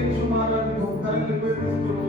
ஏற்றும் ஆராதிப்போம். கரங்களை உயர்த்துகிறோம்.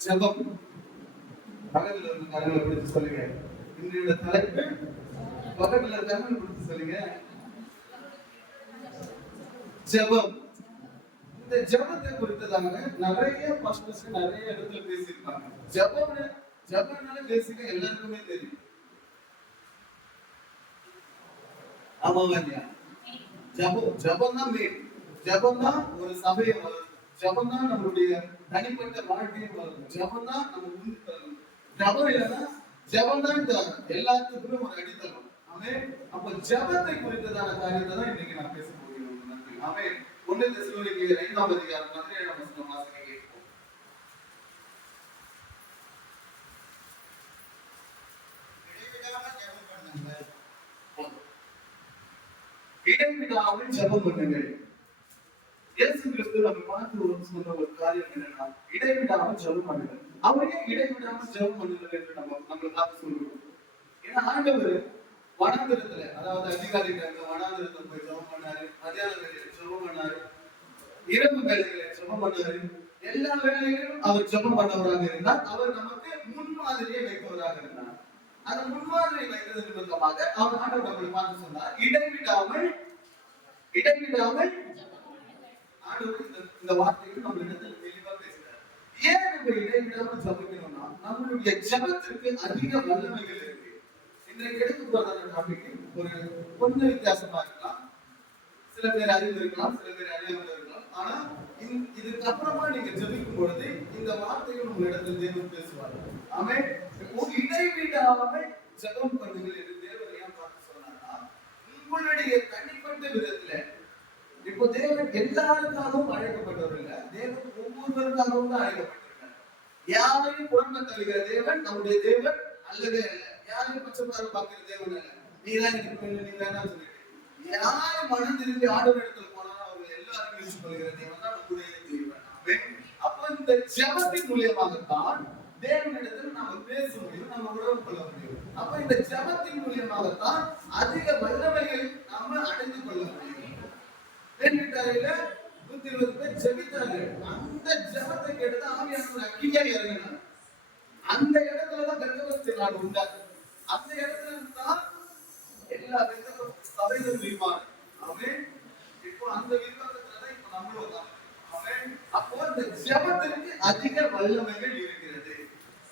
ஜெபம். பக்கத்துல இருந்து கரங்களை பிடிச்சு சொல்லுங்க. இன்றைய தலைப்பு பக்கத்துல கரங்களை பிடிச்சு சொல்லுங்க. ஜெபம். இந்த ஜெபத்தை குறித்ததாக நிறைய பாஸ்டர்ஸ் நிறைய இடத்துல பேசியிருக்காங்க. ஜெபம்னால பேசிக்க எல்லாருக்குமே தெரியும். ஆமாவா இல்லையா? ஜெபம் தான் மெயின். ஜெபம் தான் ஒரு சபையை வளரும். ஜெபம் தான் நம்மளுடைய தனிப்பட்ட வாழ்க்கையை வளரும். ஜெபம் தான் நம்ம முன்னுக்கு தரும். ஜெபம் இல்லைன்னா ஜெபம் தான் இந்த எல்லாத்துக்குமே ஒரு அடித்தளம். ஆமென். அப்ப ஜெபத்தை குறித்ததான காரியத்தை தான் இன்னைக்கு நான் பேச போகிறேன். ஆமென். 1 தெசலோனிக்கேயர் 5ஆம் அதிகாரம் 17ஆம் வசனம் வாசிக்க கேட்போம். இடைவிடாமல் ஜெபம் பண்ணுங்கள். இயேசு கிறிஸ்து நம்ம பார்த்து சொன்ன ஒரு காரியம் என்னன்னா, இடைவிடாமல் ஜெபம் பண்ணுங்கள். அவரே இடைவிடாமல் ஜெபம் பண்ணுங்கள் என்று நம்ம பார்த்து சொல்லுவோம். ஏன்னா ஆண்டவர் வனாந்திரத்துல, அதாவது அதிகாரிகள் வனாந்திரத்துல போய் ஜெபம் பண்ணாரு, மத்தியான வேளையில ஜெபம் பண்ணாரு, இரவு வேளையில ஜெபம் பண்ணாரு. எல்லா வேளையிலும் அவர் ஜெபம் பண்ணவராக இருந்தார். அவர் நமக்கு முன்மாதிரியை வைப்பவராக இருந்தார். அந்த முன்மாதிரியை வைத்தது நிமித்தமாக அவர் ஆண்டவர் நம்மளை பார்த்து சொன்னார், இடைவிடாமல் ஆண்டவர் இந்த வார்த்தைகள் நம்ம இடத்துல தெளிவா பேசுறார். ஏன் நம்ம இடைவிடாமல் ஜெபிக்கணும்னா, நம்மளுடைய ஜெபத்திற்கு அதிக வல்லமைகள் இருக்கு. இன்றைக்கு எடுத்து போறதான டாபிக் கொஞ்சம் வித்தியாசமா இருக்கலாம். சில பேர் அறிவு இருக்கலாம், சில பேர் அறியாமல் இருக்கலாம். ஆனா இதுக்கு அப்புறமா நீங்க ஜெபிக்கும் பொழுது இந்த வார்த்தைகள் உங்க இடத்துல தேவன் பேசுவார். ஆமென். இடைவிடாமல் ஜெபம் பண்ணுங்கள் என்று தேவன் ஏன் பார்த்து சொன்னார்னா, உங்களுடைய தனிப்பட்ட விதத்துல இப்போ தேவன் எல்லாருக்காகவும் அழைக்கப்பட்டவர் இல்ல, தேவன் ஒவ்வொருவருக்காகவும் தான் அழைக்கப்பட்டிருக்கார். யாரையும் புறம்ப தருகிற தேவன் நம்முடைய தேவன் அல்லவே அல்ல. யாரையும் பச்சைப்பாரு பார்க்கிற தேவன் அல்ல. நீதான் எனக்கு நீ வேணாம் சொல்லிட்டு யாரும் மனம் திரும்பி ஆண்டவர் இடத்துல போனாலும் அவங்க எல்லாரும் யூஸ் பண்ணுகிற தேவன் தான் நம்முடைய தேவன். அப்ப இந்த ஜெபத்தின் மூலியமாகத்தான் தேவனிடத்தில் நாம பேச முடியும், நம்ம உறவு கொள்ள முடியும். அப்ப இந்த ஜெபத்தின் மூலியமாகத்தான் அதிக வல்லமைகளை நாம அடைந்து கொள்ள முடியும். வீட்டாரையில 120 பேர் ஜெபித்தார்கள். அந்த ஜெபத்தை கேட்டு ஆவியானவர் அக்கினியா இறங்கினார். அந்த இடத்துலதான் பெந்தகோஸ்தே நாள் உண்டாது. அந்த இடத்துல தான் எல்லா பெந்தகோஸ்தே சபைகளும் விரிவாங்க. ஆமென். இப்போ அந்த விரிவாக்கத்துலதான் இப்போ நம்மளும் தான். ஆமென். அப்போ இந்த ஜெபத்திற்கு அதிக வல்லமைகள் இருக்கிறது.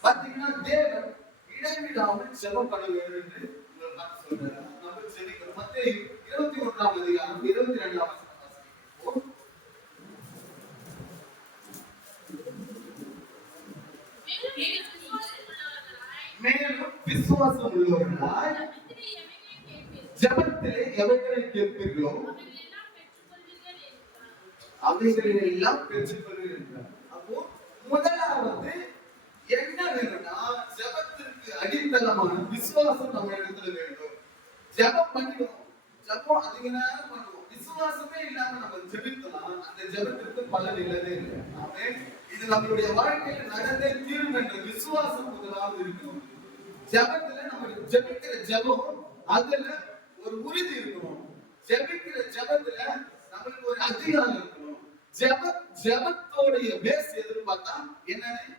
பாத்தீங்கன்னா தேவன் இடைவிடாமல் ஜெபம் பண்ண வேண்டும் என்று உங்களுக்கு சொல்றாரு. நம்ம ஜெபிக்கிறோம். மத்தேயு 21ஆம் அதிகாரம் 22ஆம் வசனம். மேலும் விசுவாசம் உள்ளவர்களாய் ஜெபத்திலே எவைகளை கேட்பீர்களோ அவைகளை எல்லாம் பெற்றுக்கொள்வீர்கள் என்றார். அப்போ முதலாவது என்ன வேணும்னா, ஜெபத்திற்கு அடித்தளமான விசுவாசம் நம்ம இடத்துல வேண்டும். ஜெபம் பண்ணிடுவோம், ஜெபம் அதிக நேரம் பண்ணுவோம், விசுவாசமே இல்லாம நம்ம ஜெபித்தோம்னா அந்த ஜெபத்திற்கு பலன் இல்லவே இல்லை. ஆமென். இது நம்மளுடைய வாழ்க்கையில் நடந்தே தீரும் என்ற விசுவாசம் முதலாவது இருக்கணும். ஜெபத்துல நம்ம ஜெபிக்கிற ஜெபம் அதுல ஒரு உறுதி இருக்கணும். ஜெபிக்கிற ஜெபத்துல நம்மளுக்கு ஒரு அதிகாரம் இருக்கணும். ஜெபத்தோடைய பேஸ் எதுன்னு பார்த்தா என்னன்னு,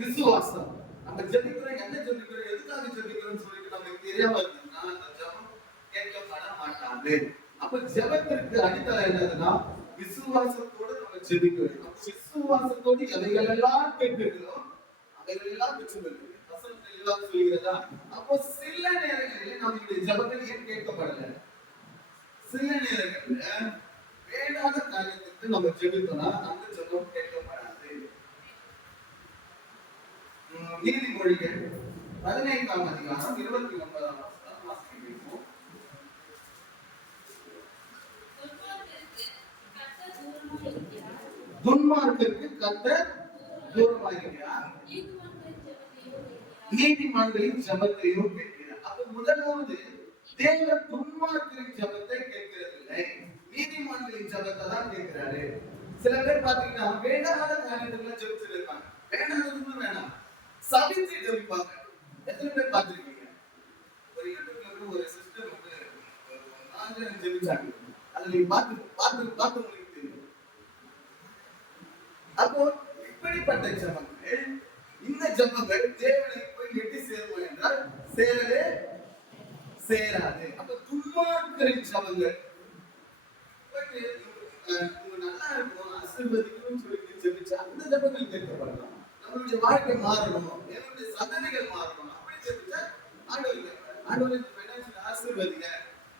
விசுவாசம். நம்ம ஜெபிக்கிறோம், என்ன ஜெபிக்கிறோம், எதுக்காக ஜெபிக்கிறோம்னு சொல்லிட்டு நமக்கு தெரியாம இருக்குன்னா அந்த ஜெபம் கேட்கப்பட மாட்டாது. அப்ப ஜெபத்திற்கு அடித்தளம் என்னதுன்னா விசுவாசத்தோடு நம்ம ஜெபிக்க வேண்டும். விசுவாசத்தோடு எவைகள் எல்லாம் கேட்பீர்களோ அவைகள் எல்லாம் பெற்றுக்கொள்வீர்கள். வசனம் தெளிவாக சொல்கிறதா? அப்போ சில நேரங்களில் நம்முடைய ஜெபங்கள் ஏன் கேட்கப்படல? சில நேரங்கள்ல வேண்டாத காரியத்துக்கு நம்ம ஜெபித்தோம்னா அந்த ஜெபம் கேட்கப்படாது. நீதிமொழிகள் 15ஆம் அதிகாரம் 29ஆம் வசனம் வாசிக்கிறோம். துன்மார்க்கருக்கு கர்த்தர் தூரமாக இருக்கிறார், நீதிமான்களின் ஜெபத்தையும் கேட்கிறார். அப்ப முதலாவது தேவன் துன்மார்க்கரின் ஜெபத்தை கேட்கிறதில்லை, நீதிமான்களின் ஜெபத்தை தான் கேட்கிறாரு. சில பேர் பாத்தீங்கன்னா வேண்டாத காரியத்துல ஜெபிச்சுட்டு இருப்பாங்க. வேண்டாததுன்னு வேணாம், சபித்து ஜெபிப்பாங்க. எத்தனை பேர் பார்த்திருக்கீங்க? ஒரு யூடியூப்ல ஒரு சிஸ்டர் வந்து நாங்க ஜெபிச்சாங்க. அதை நீங்க பார்த்து உங்களுக்கு தெரியும். அப்போ இப்படிப்பட்ட ஜெபங்கள், இந்த ஜெபங்கள் தேவனை போய் எட்டி சேருவோம் என்றால் சேரவே சேராது. அப்ப துன்மார்க்கரின் ஜெபங்கள் நல்லா இருக்கும், ஆசீர்வதிக்கணும்னு சொல்லி ஜெபிச்சா அந்த ஜெபங்கள் கேட்கப்படலாம். நம்மளுடைய வாழ்க்கை மாறணும், என்னுடைய சந்ததிகள் மாறணும், அப்படி ஜெபிச்சா ஆண்டவரே ஃபைனான்சியல் ஆசீர்வதிங்க,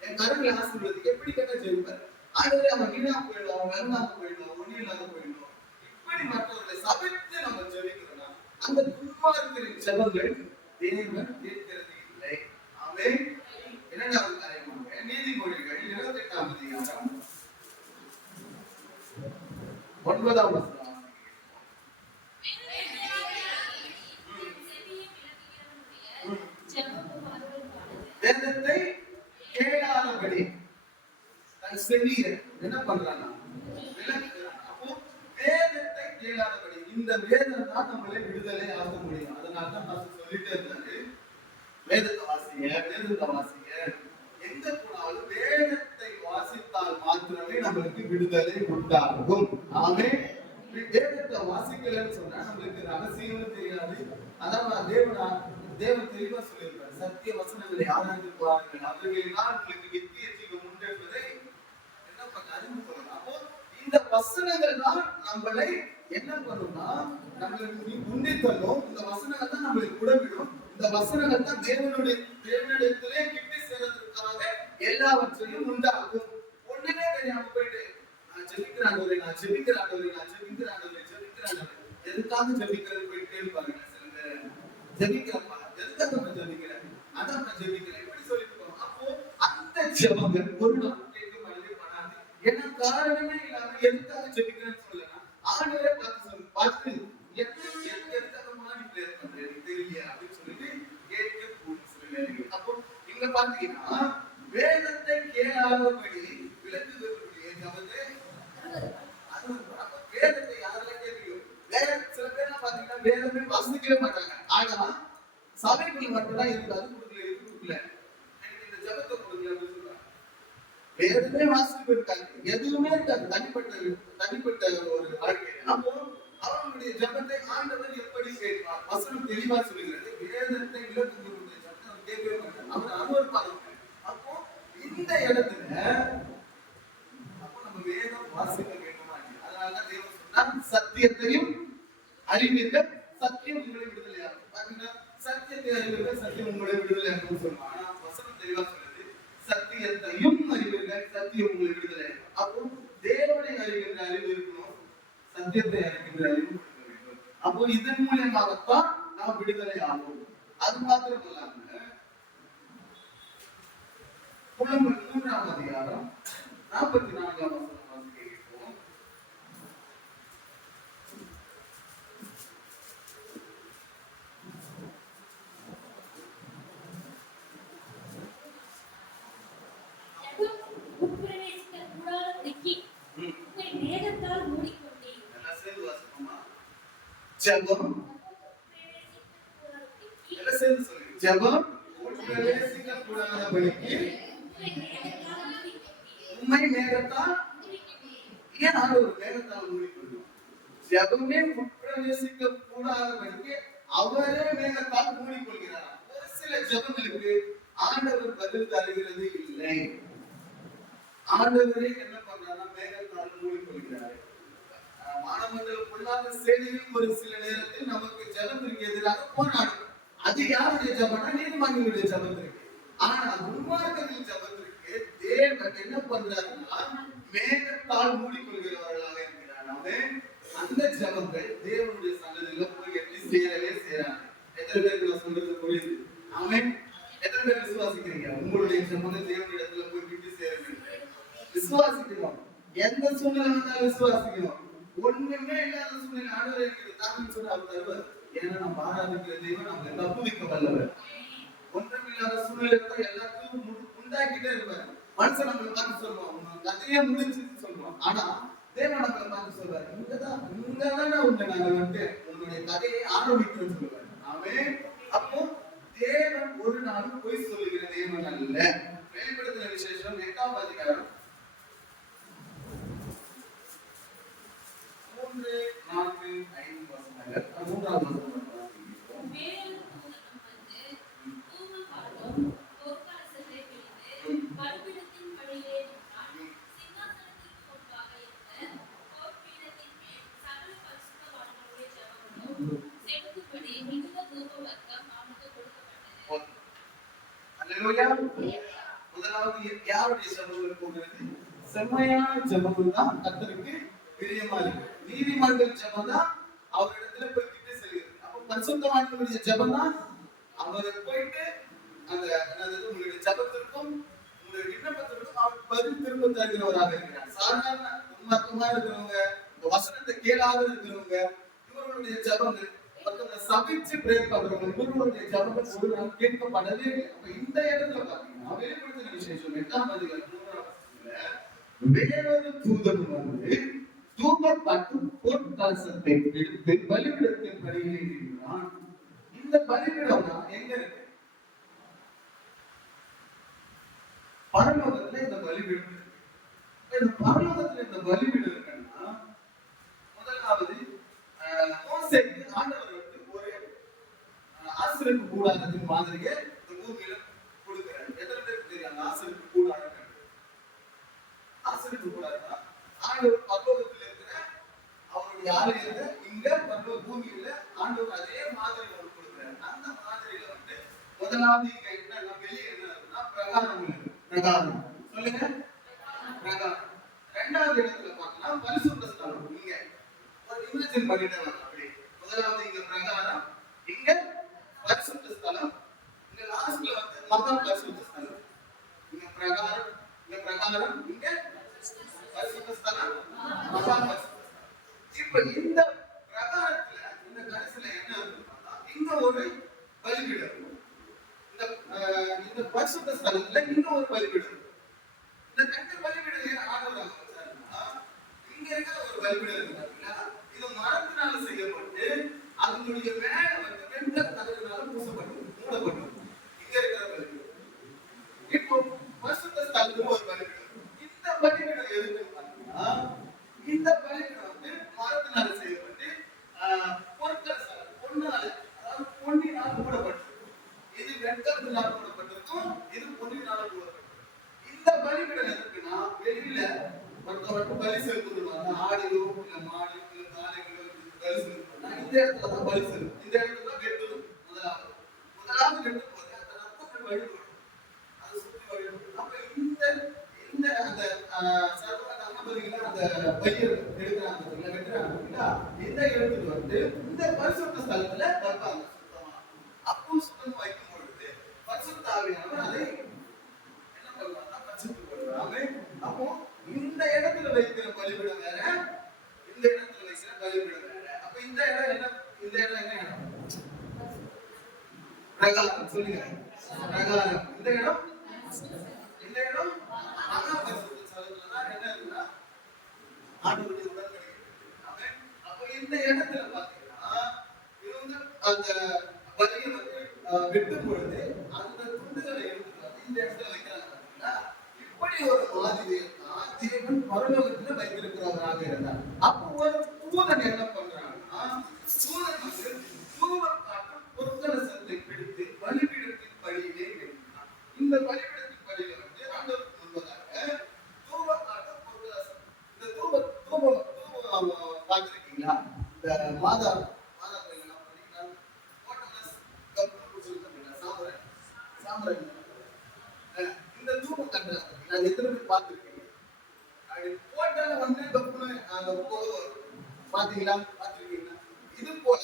என் கருவில ஆசீர்வதிங்க, எப்படி கேட்டா ஜெபிப்பார். ஆண்டவரே அவன் வீணா போயிடும், அவன் வெறுனாக போயிடும், ஒன்னும் இல்லாத போயிடும், இப்படி மற்றவர்களை சபித்து நம்ம ஜெபிக்கிறோம்னா அந்த துன்மார்க்கரின் ஜெபங்கள் தேவன் கேட்கிறது இல்லை. ஆமென். 9ஆம் வசனம். வேதத்தை கேளாதபடி தன் செவியை என்ன பண்றானா விளக்குறான். அப்போ வேதத்தை கேளாதபடி, இந்த வேதம் தான் நம்மளை விடுதலை ஆக முடியும். அதனால தான் நான் சொல்லிட்டே இருந்தாரு, வேதத்தை வாசிங்க, வேதத்தை வாசிங்க. எங்க போனாலும் வேதத்தை வாசித்தால் மாத்திரமே நம்மளுக்கு விடுதலை உண்டாகும். ஆமே. வேதத்தை வாசிக்கலன்னு சொன்னா நம்மளுக்கு ரகசியமும் தெரியாது. அதான் தேவன் தெளிவா சொல்லியிருக்காரு, சத்திய வசனங்களை ஆராய்ந்து பாருங்கள், அவைகளினால் உங்களுக்கு நித்திய ஜீவன் உண்டு என்பதை என்ன பண்ண அறிந்து கொள்ளலாம். அப்போ இந்த வசனங்கள் தான் நம்மளை என்ன பண்ணும்னா நம்மளுக்கு உன்னித்தலும், இந்த வசனங்கள் தான் நம்மளுக்கு உடம்பிடும். இந்த வசனங்கள் தான் தேவனிடத்திலே கிட்டி சேர்வதற்காக எல்லாவற்றையும் உண்டாகும். ஒண்ணுமே தெரியாம போயிட்டு நான் ஜெபிக்கிறாண்டவரே, நான் ஜெபிக்கிறாண்டவரே, நான் ஜெபிக்கிறாண்டவரே, ஜெபிக்கிறாண்டவரே, எதுக்காக ஜெபிக்கிறது போய் கேள்விப்பாருங்க. சில பேர் ஜெபிக்கிறப்பா, எதுக்காக நான் ஜெபிக்கிறேன், அதான் நான் ஜெபிக்கிறேன், இப்படி சொல்லிட்டு போறோம். அப்போ அந்த ஜெபங்கள் ஒரு நாள் கேட்க பண்ணவே பண்ணாது. ஏன்னா காரணமே இல்லாம எதுக்காக ஜெபிக்கிறேன்னு சொல்லலாம். ஆண்டவரே பார்த்து எதுக்காக மாறி பிரேயர் பண்றேன் தெரியல அப்படின்னு சொல்லிட்டு கேட்க கூடும் சில நேரங்கள். அப்போ இங்க பாத்தீங்கன்னா வேதத்தை கேளாதபடி விளக்குகளுடைய ஜபத்தை, வேதத்தை யாரெல்லாம் கேட்கலையோ, சில பேர்லாம் பாத்தீங்கன்னா வேதமே வாசிக்கவே மாட்டாங்க. ஆனா சபைக்குள்ள மட்டும்தான் இருக்கு, அது கொடுக்கல இந்த ஜபத்தை கொடுக்கல அப்படின்னு சொல்றாங்க. வேதமே வாசிப்பு இருக்காங்க, எதுவுமே இருக்காது, தனிப்பட்ட ஒரு வாழ்க்கை. அப்போ அவர்களுடைய ஜபத்தை ஆண்டவர் எப்படி கேட்பார்? வசனம் தெளிவா சொல்லுகிறது, வேதத்தை விளக்குகளுடைய ஜபத்தை அவர் கேட்கவே மாட்டார், அவர் அனுபவிப்பாங்க. அப்போ இந்த இடத்துல அப்போ நம்ம வேதம் வாசிக்க வேண்டுமா? அதனாலதான் தேவன் சொன்னார், சத்தியத்தையும் அறிவீர்கள், சத்தியம் உங்களை விடுதலையாகும். சத்தியத்தை அறிவீர்கள், சத்தியம் உங்களை விடுதலையாகும் சொல்லுவாங்க. ஆனா வசனம் தெளிவா சொல்லுது, சத்தியத்தையும் அறிவீர்கள், சத்தியம் உங்களை விடுதலையாகும். அப்போ தேவனை அறிகின்ற அறிவு இருக்கணும், சத்தியத்தை அறிகின்ற அறிவு கொடுக்க வேண்டும். அப்போ இதன் மூலமாகத்தான் நாம் விடுதலை ஆகும். அது மாத்திரம் இல்லாம புலம்பல் 3ஆம் அதிகாரம் 44ஆம் வசனம் வாசிக்கிறோம். ஜெபம் எல்லாம் சேர்ந்து சொல்லுங்க. ஜெபம் உட்பிரவேசிக்க கூடாதபடிக்கு உம்மை மேகத்தால், ஏன் ஒரு மேகத்தால் மூடிக்கொள்ளும்? ஜெபமே உட்பிரவேசிக்க கூடாதபடிக்கு அவரே மேகத்தால் மூடிக்கொள்கிறார். ஒரு சில ஜெபங்களுக்கு ஆண்டவர் பதில் தருகிறது இல்லை. ஆண்டவரே என்ன பண்றாருன்னா மேகத்தால் மூடிக்கொள்கிறார். மானமண்டலம் பொல்லாத செய்திகள் ஒரு சில நேரத்தில் நமக்கு ஜெபத்திற்கு எதிராக போராடும். அது யாருடைய ஜெபம்னா நீதிமன்றங்களுடைய ஜெபத்திற்கு. ஆனா துன்மார்க்கர்களின் ஜெபத்திற்கு தேவன் என்ன பண்றாருன்னா மேகத்தால் மூடிக்கொள்கிறவர்களாக இருக்கிறார். அந்த ஜெபங்கள் தேவனுடைய சன்னதியில போய் எப்படி சேரவே சேராங்க. எத்தனை பேருக்கு நான் சொல்றது புரியுது? அவன் எத்தனை பேர் விசுவாசிக்கிறீங்க? உங்களுடைய ஜெபங்கள் தேவனுடைய இடத்துல போய் விட்டு சேர வேண்டும். விசுவாசிக்கணும். எந்த சூழ்நிலை வந்தாலும் விசுவாசிக்கணும். ஒண்ணுமே இல்லாத சூழ்நிலை ஆண்டவர் இருக்கிறது தாங்க சொன்ன அவர் தருவார். ஏன்னா நம்ம ஆராதிக்கிற தெய்வம் நம்மளை தப்பு வைக்க வல்லவர். ஒன்றும் இல்லாத சூழ்நிலை தான் எல்லாத்தையும் உண்டாக்கிட்டே இருப்பார். மனுஷன் நம்மளை பார்த்து சொல்லுவான், உங்க கதையே முடிஞ்சுன்னு சொல்லுவான். ஆனா தேவன் நம்மளை பார்த்து சொல்வார், இங்கதானே உன்னை நாங்க வந்து உன்னுடைய கதையை ஆரம்பிக்கிறோம்னு சொல்லுவார். ஆமென். அப்போ தேவன் ஒரு நாளும் பொய் சொல்லுகிற தேவன் அல்ல. வெளிப்படுத்தின விசேஷம் 8ஆம் அதிகாரம் 3, 4, 5 வசனங்கள். 3ஆம் வசனம் முதலாவது யாருடைய ஜெபங்கள் போகிறது? செம்மையான ஜெபங்கள் தான் கர்த்தருக்கு பிரியமா இருக்கு. நீதிமான்கள் ஜெபம் தான் அவரிடத்துல போய் கிட்ட செல்கிறது. அப்ப பரிசுத்தவான்களுடைய ஜெபம் தான் அவரை போயிட்டு அந்த உங்களுடைய ஜெபத்திற்கும் உங்களுடைய விண்ணப்பத்திற்கும் அவர் பதில் திரும்ப தருகிறவராக இருக்கிறார். சாதாரண துன்மார்க்கமா இருக்கிறவங்க, வசனத்தை கேளாத இருக்கிறவங்க, இவர்களுடைய ஜபங்கள் மற்றவங்க சபிச்சு பிரேக் பண்றவங்க, இவர்களுடைய ஜபங்கள் ஒரு நாள் கேட்கப்படவே இல்லை. அப்ப இந்த இடத்துல பாத்தீங்கன்னா வெளிப்படுத்தின விசேஷம் 8ஆம் அதிகாரம் 3ஆம் வசனத்துல வேறொரு தூதன் வந்து தூபப்பட்டு பொற்கலசத்தை எடுத்து பலிபீடத்தின் படியிலே இருக்கிறான். இந்த பலிபீடம் எங்க இருக்கு? பரலோகத்துல இந்த பலிபீடம் இருக்கு. இந்த பரலோகத்துல இந்த பலிபீடம் இருக்குன்னா முதலாவது மோசேக்கு ஆண்டவர் வந்து ஒரு ஆசிரியப்பு கூடாரத்தின் மாதிரியே இந்த பூமியில கொடுக்கிறார். எத்தனை பேருக்கு தெரியும் அந்த ஆசிரியப்பு கூடாரம்? ஆசிரியப்பு கூடாரம் ஆண்டவர் பரலோகத்தில் இருக்கிற அவருடைய ஆலயத்தை இங்க பரலோக பூமியில ஆண்டவர் அதே மாதிரி ஒரு கொடுக்கிறார். அந்த மாதிரியில வந்து முதலாவது இங்க என்ன வெளியே என்ன இருக்குன்னா பிரகாரம் இருக்கு. பிரகாரம் சொல்லுங்க, பிரகாரம். இரண்டாவது இடத்துல பார்த்தா பரிசுத்த ஸ்தலம். இங்க ஒரு இமேஜின் பண்ணிட்டு அப்படி முதலாவது இங்க பிரகாரம், இங்க பரிசுத்த ஸ்தலம், இங்க லாஸ்ட்ல வந்து மகா பரிசுத்த ஸ்தலம். இங்க பிரகாரம், இங்க பிரகாரம், இங்க பரிசுத்த ஸ்தலம், மகா பரிசுத்த ஸ்தலம். இப்ப இந்த பிரகாரத்துல இந்த கடைசில என்ன இருக்குன்னா இங்க ஒரு பலிபீடம், இந்த பரிசுத்த ஸ்தலத்துல இங்க ஒரு பலிபீடம். இந்த ரெண்டு பலிபீடம் ஆண்டவர் வச்சாருன்னா இங்க இருக்கிற ஒரு பலிபீடம் இருக்குங்களா, இது மரத்தினால செய்யப்பட்டு அதனுடைய மேல வந்து வெண்ட தகடுனால பூசப்பட்டு மூடப்பட்டு இங்க இருக்கிற பலிபீடம். இப்போ பரிசுத்த ஸ்தலத்துல ஒரு பலிபீடம். இந்த பலிபீடம் எதுக்கு பார்த்தீங்கன்னா இந்த பலிபீடம் வந்து மரத்தினால செய்யப்பட்டு பொன்னால, அதாவது பொன்னினால் மூடப்பட்டு, இது வெண்கலத்தினால் மூடப்பட்டிருக்கும், இது பொன்னினால மூடப்பட்டிருக்கும். இந்த பலிபீடம் எதுக்குன்னா வெளியில மற்றவருக்கு பலி செலுத்துவாங்க. ஆடையோ இல்ல மாடு இல்ல காளைகளோ பலி செலுத்துவாங்க. இந்த இடத்துல தான் பலி செலுத்தும். இந்த இடத்துல தான் வெட்டணும். முதலாவது வெட்டும் போது அந்த ரத்தத்தை வழிபடும், அது சுற்றி வழிபடும். அப்ப இந்த இந்த அந்த சர்வ நம்பதிகளை அந்த பையர் எடுக்கிறாங்க வெட்டுறாங்க. இந்த இடத்துக்கு வந்து இந்த பரிசுத்த ஸ்தலத்துல வைப்பாங்க சுத்தமா. அப்போ சுத்தம் வைக்கும் பொழுது பரிசுத்த ஆவியானவர் அதை என்ன பண்ணுவாங்க? பரிசுத்தம் பண்ணுவாங்க. அப்போ இந்த இடத்துல வைக்கிற பலிபீடம் வேற, இந்த இடத்துல வைக்கிற பலிபீடம் வேற. அப்ப இந்த இடம் என்ன? இந்த இடம் என்ன இடம்? பிரகாரம். சொல்லுங்க, பிரகாரம். இந்த இடம், இந்த இடம் மகா பரிசுத்த ஸ்தலத்துல தான் என்ன இருக்குன்னா ஆண்டவருடைய உடன்படிக்கை. அப்ப இந்த இடத்துல பாத்தீங்கன்னா இது வந்து அந்த பலியை வந்து வெட்டும் பொழுது அந்த துண்டுகளை எடுத்து இந்த இடத்துல வைக்கிறாங்க. இப்படி ஒரு மாதிரியை தான் தேவன் பரலோகத்துல வைத்திருக்கிறவராக இருந்தார். அப்போ ஒரு தூதன் என்ன பண்றாங்கன்னா தூதன் வந்து தூவக்காட்டு பொற்கலசத்தை பிடித்து பலிபீடத்தின் படியிலே வைக்கிறார். இந்த பலிபீடத்தின் படியில வந்து ஆண்டவருக்கு முன்பதாக தூவக்காட்டு பொற்கலசம், இந்த தூபம் பார்த்திருக்கீங்களா? இந்த மாதா இந்த தூபம் கட்டுறாங்க. நான் எத்தனை பேர் பார்த்திருக்கீங்க? போட்டால வந்து பாத்தீங்களா? பார்த்திருக்கீங்களா? இது போல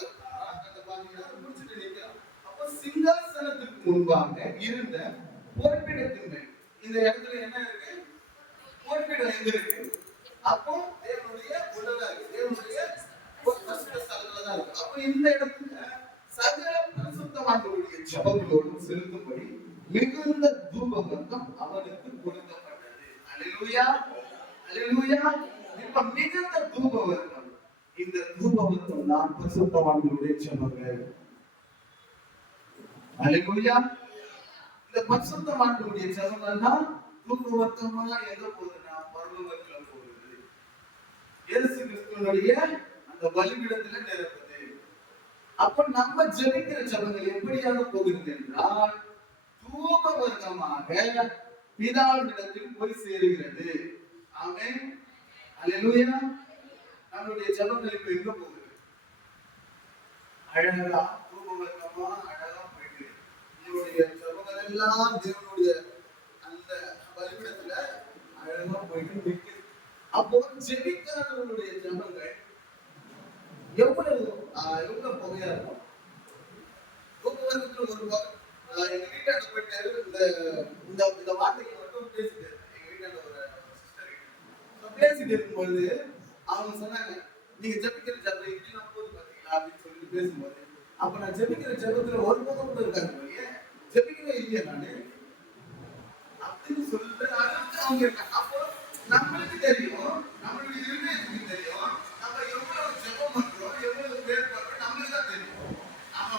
பாத்தீங்கன்னா முடிச்சுட்டு நிற்கிறான். அப்போ சிங்காசனத்துக்கு முன்பாக இருந்த பொற்பிடத்தின் மேல் இந்த இடத்துல என்ன இருக்கு? பொற்பிடம் எங்க இருக்கு? அப்போ தேவனுடைய உடலா இருக்கு, தேவனுடைய பரிசுத்த ஸ்தலத்துல தான் இருக்கு. அப்போ இந்த இடத்துல சகல பரிசுத்தவான்களுடைய ஜெபங்களோடு செலுத்தும்படி மிகுந்த தூபவர்க்கம் அவனுக்கு கொடுக்கப்பட்டது. அல்லேலூயா, அல்லேலூயா. இப்ப மிகுந்த தூபவர்க்கம், இந்த தூபவர்க்கம் தான் பரிசுத்தவான்களுடைய ஜெபங்கள். அல்லேலூயா. இந்த பரிசுத்தவான்களுடைய ஜெபங்கள் தான் தூபவர்க்கமா எங்க போகுதுன்னா பரலோகத்துல போகுது. இயேசு கிறிஸ்துவினுடைய அந்த பலிபீடத்துல நிரப்புது. அப்ப நம்ம ஜெபிக்கிற ஜெபங்கள் எப்படியாக போகுது என்றால் தூபவர்க்கமாக பிதாவினிடத்தில் போய் சேருகிறது. ஆமென், அல்லேலூயா. நம்மளுடைய ஜெபங்கள் இப்ப எங்க போகுது? அழகா தூபவர்க்கமா அழகா போயிட்டு உங்களுடைய ஜெபங்கள் எல்லாம் தேவனுடைய அந்த பலிபீடத்துல அழகா போயிட்டு நிற்குது. அப்போ ஜெபிக்கிறவர்களுடைய ஜெபங்கள் எவ்வளவு புகையா இருக்கும்? தூபவர்க்கத்துல ஒரு எங்க வீட்டாண்ட போயிட்டாரு, இந்த வார்த்தையை மட்டும் பேசிட்டு எங்க வீட்டாண்ட ஒரு சிஸ்டர் பேசிட்டு இருக்கும்போது அவங்க சொன்னாங்க, நீங்க ஜெபிக்கிற ஜெபம் இப்படி போது பாத்தீங்களா அப்படின்னு சொல்லிட்டு பேசும்போது, அப்ப நான் ஜெபிக்கிற ஜெபத்துல ஒரு பக்கம் கூட இருக்காது இல்லையே, ஜெபிக்கவே இல்லையா நானு அப்படின்னு சொல்லிட்டு அடுத்து அவங்க இருக்காங்க. அப்போ நம்மளுக்கு தெரியும், நம்மளுடைய இருதயத்துக்கு தெரியும், நம்ம எவ்வளவு ஜெபம் பண்றோம், எவ்வளவு பிரேயர் பண்றோம், நம்மளுக்கு தான் தெரியும். நம்ம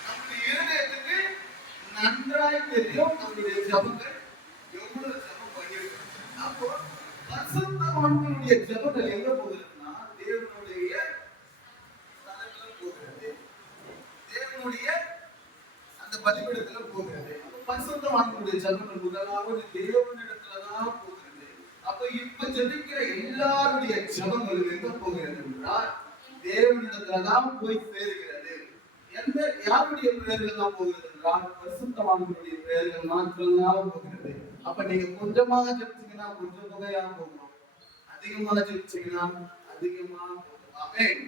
நம்மளுடைய இருதயத்துக்கு நன்றாய் தெரியும் நம்மளுடைய ஜெபங்கள் எவ்வளவு ஜெபம் பண்ணியிருக்கோம். அப்போ பரிசுத்தவான்களுடைய ஜெபங்கள் எங்க போகுதுன்னா தேவனுடைய தலத்துல போகிறது, தேவனுடைய அந்த பலிபீடத்துல போகிறது. பரிசுத்தவான்களுடைய ஜெபங்கள் முதலாவது தேவனிடத்துலதான் போகிறது. அப்ப இப்ப ஜெபிக்கிற எல்லாருடைய ஜெபங்களும் எங்க போகிறது என்றால் தேவனிடத்துலதான் போய் சேருகிறது. எந்த யாருடைய பெயர்கள் தான் போகிறது என்றால் பரிசுத்தவான்களுடைய பெயர்கள் மாத்திரம்தான் போகிறது. அப்ப நீங்க கொஞ்சமா ஜெபிச்சீங்கன்னா கொஞ்சம் தொகையா போகும், அதிகமா ஜெபிச்சீங்கன்னா அதிகமா போகும். ஆமென்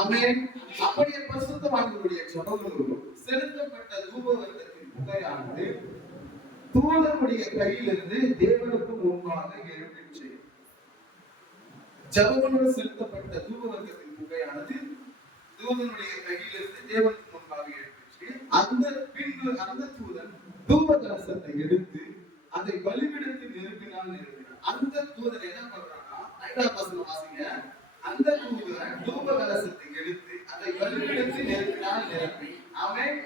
ஆமென். அப்படியே பரிசுத்தவான்களுடைய ஜெபங்களும் செலுத்தப்பட்ட தூபவர்க்கத்தின் புகையானது தூதனுடைய கையிலிருந்து தேவனுக்கு முன்பாக எழுப்பிச்சு. ஜெபங்களோடு செலுத்தப்பட்ட தூபவர்க்கத்தின் புகையானது தூதனுடைய கையிலிருந்து தேவனுக்கு முன்பாக எழுப்பிச்சு. அந்த பின்பு அந்த தூதன் தூப கலசத்தை எடுத்து அதை பலிபீடத்தில் நிரப்பினால் நிரப்பினார். அந்த தூதன் என்ன பண்றான்னா, 5ஆம் வசனம் வாசிங்க. அந்த தூதன் தூப கலசத்தை எடுத்து அதை பலிபீடத்தில் நிரப்பினால் நிரப்பி. அவன்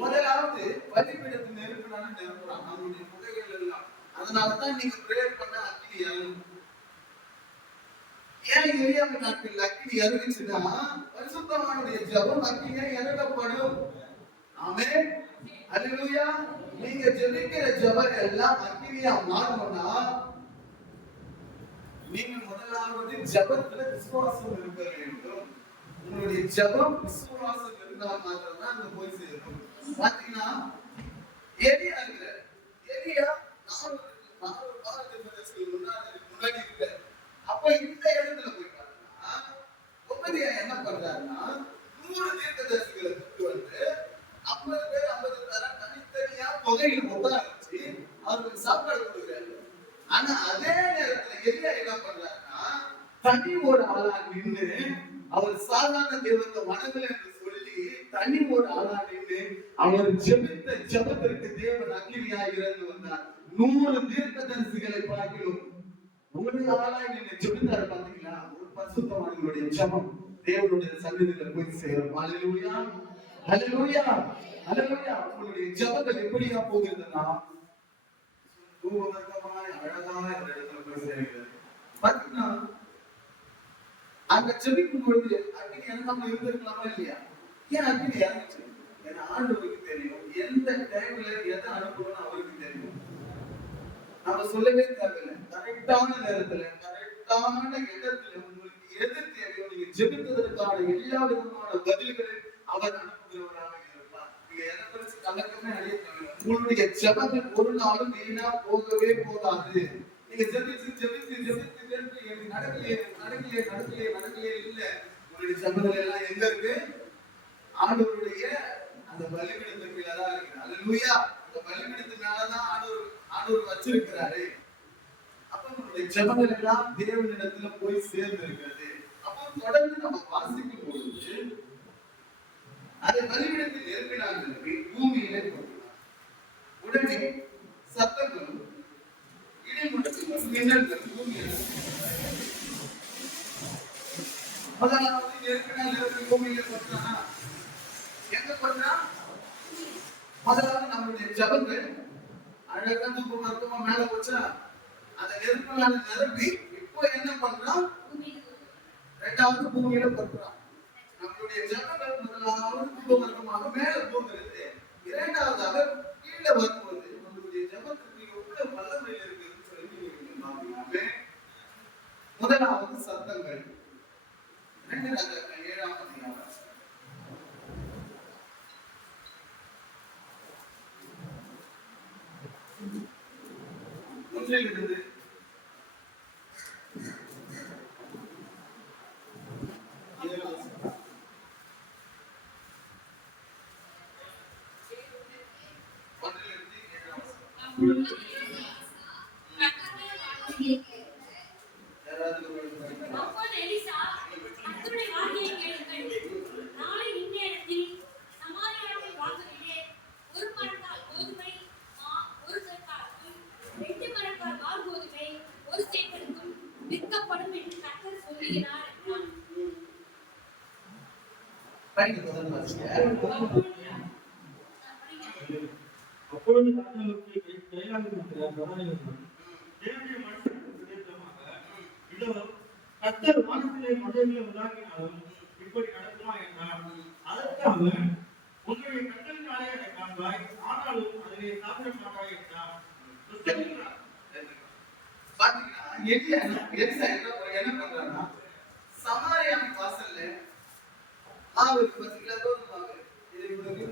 முதலாவது பலிபீடத்தில் நிரப்பினாலும் நிரப்புறான் அவனுடைய புகைகள் எல்லாம். அதனாலதான் நீங்க பிரேயர் பண்ண அக்கினி இறங்கும். ஏன் எரியாம நாட்கள் அக்கினி இறங்குச்சுன்னா பரிசுத்தவானுடைய ஜெபம் அக்கினியா இறங்கப்படும். ஆமென் அல்லேலூயா. நீங்க ஜெபிக்கிற ஜெபம் எல்லாம் அக்கினியா மாறணும்னா நீங்க முதலாவது ஜெபத்துல விசுவாசம் இருக்க வேண்டும். உங்களுடைய ஜெபம் விசுவாசம் இருந்தால் மாத்திரம் தான் அங்க போய் சேரும். பாத்தீங்கன்னா எலியா இருக்கிற எலியா 400 காலத்துக்கு முன்னாடி இருக்க. அப்ப இந்த இடத்துல போய் பாத்தீங்கன்னா ஒபதியா என்ன பண்றாருன்னா 100 தீர்க்கதரிசிகளை கூட்டு வந்து 50 பேர் 50 பேரா தனித்தனியா புகையில உட்கார வச்சு அவருக்கு சாப்பாடு கொடுக்குறாரு. ஆனா அதே நேரத்துல எலியா என்ன பண்றாருன்னா தனி ஒரு ஆளா நின்று அவர் சாதாரண தெய்வத்தை வணங்கல என்று சொல்லி தனி ஒரு ஆளா நின்று அவர் ஜெபித்த ஜெபத்திற்கு தேவன் அக்கினியாய் இறங்கி வந்தார். 100 தீர்க்கதரிசிகளை பார்க்கிறோம். ஒரு ஆளாய் நின்று ஜெபித்தாரு. பாத்தீங்களா, ஒரு பரிசுத்தவான்களுடைய ஜெபம் தேவனுடைய சந்நிதியில போய் சேரும். அல்லேலூயா அல்லேலூயா அல்லேலூயா. உங்களுடைய ஜெபங்கள் எப்படியா போகிறதுன்னா தூவர்க்கமாய் அழகா இந்த இடத்துல போய் சேர்கிறது. பாத்தீங்கன்னா அங்க ஜெபிக்கும் பொழுது அக்கினி இறங்காம இருந்திருக்கலாமா இல்லையா? ஏன் அக்கினி இறங்குச்சு? ஏன்னா ஆண்டவருக்கு தெரியும் எந்த டைம்ல எதை அனுப்பணும்னு அவருக்கு தெரியும். நம்ம சொல்லவே தேவையில்லை. கரெக்டான நேரத்துல கரெக்டான இடத்துல உங்களுக்கு எது தேவையோ நீங்க ஜெபித்ததற்கான எல்லா விதமான பதில்களை அவர் அனுப்புகிறவராக இருப்பார். நீங்க எதை குறிச்சு கலக்கமே அடைய தேவையில்லை. உங்களுடைய ஜெபங்கள் ஒரு நாளும் வீணா போகவே போகாது. நீங்க ஜெபிச்சு ஜெபிச்சு ஜெபிச்சு ஜெபிச்சு எனக்கு நடக்கலையே நடக்கலையே நடக்கலையே நடக்கலையே இல்ல. உங்களுடைய ஜெபங்கள் எல்லாம் எங்க இருக்கு? ஆண்டவருடைய அந்த பலிபீடத்துக்கு கீழே தான் இருக்கு. அல்லேலூயா. அந்த பலிபீடத்துக்கு மேலதான் ஆண்டவர் வச்சிருக்கிறாரு. அப்ப உங்களுடைய ஜெபங்கள் எல்லாம் தேவனிடத்துல போய் சேர்ந்து இருக்கிறது. அப்போ தொடர்ந்து நம்ம வாசிக்கும் பொழுது அதை பலிபீடத்தில் நிரப்பினார்கள், பூமியிலே போட்டார். உடனே சத்தங்களும் இடிமுழக்கங்களும் மின்னல்கள் பூமியில் முதலாவது நிரப்பினால் பூமியில போட்டானா எங்க போட்டா? முதலாவது நம்மளுடைய ஜெபங்கள் அழகா தூக்கம் மருத்துவமா மேல போச்சா அதை நெருப்பினால நிரப்பி இப்போ என்ன பண்றான்? இரண்டாவது பூமியில போட்டுறான். நம்மளுடைய ஜெபங்கள் முதலாவது தூக்கம் மருத்துவமாக மேல போகிறது. இரண்டாவதாக கீழே வரும்போது நம்மளுடைய ஜெபத்துக்கு எவ்வளவு வல்லமை இருக்குன்னு சொல்லி முதலாவது சத்தங்கள். 2 ராஜாக்கள் 7ஆம் அதிகாரம். ஒன்றிலிருந்து 7 அப்பொழுது ராஜாவுக்கு கையாக இருக்கிற பிரதானிகள் தேவனுடைய மனுஷனுக்கு விரோதமாக, இதோ கர்த்தர் வானத்திலே மழைகளை உண்டாக்கினாலும் இப்படி நடக்குமா என்றார். அதற்கு அவர், உன்னுடைய கண்களினாலே அதை காண்பாய், ஆனாலும் அதிலே சாப்பிட மாட்டாய் என்றார். என்ன பண்றாருன்னா, சமாரியாவின் வாசல்ல அவருக்கு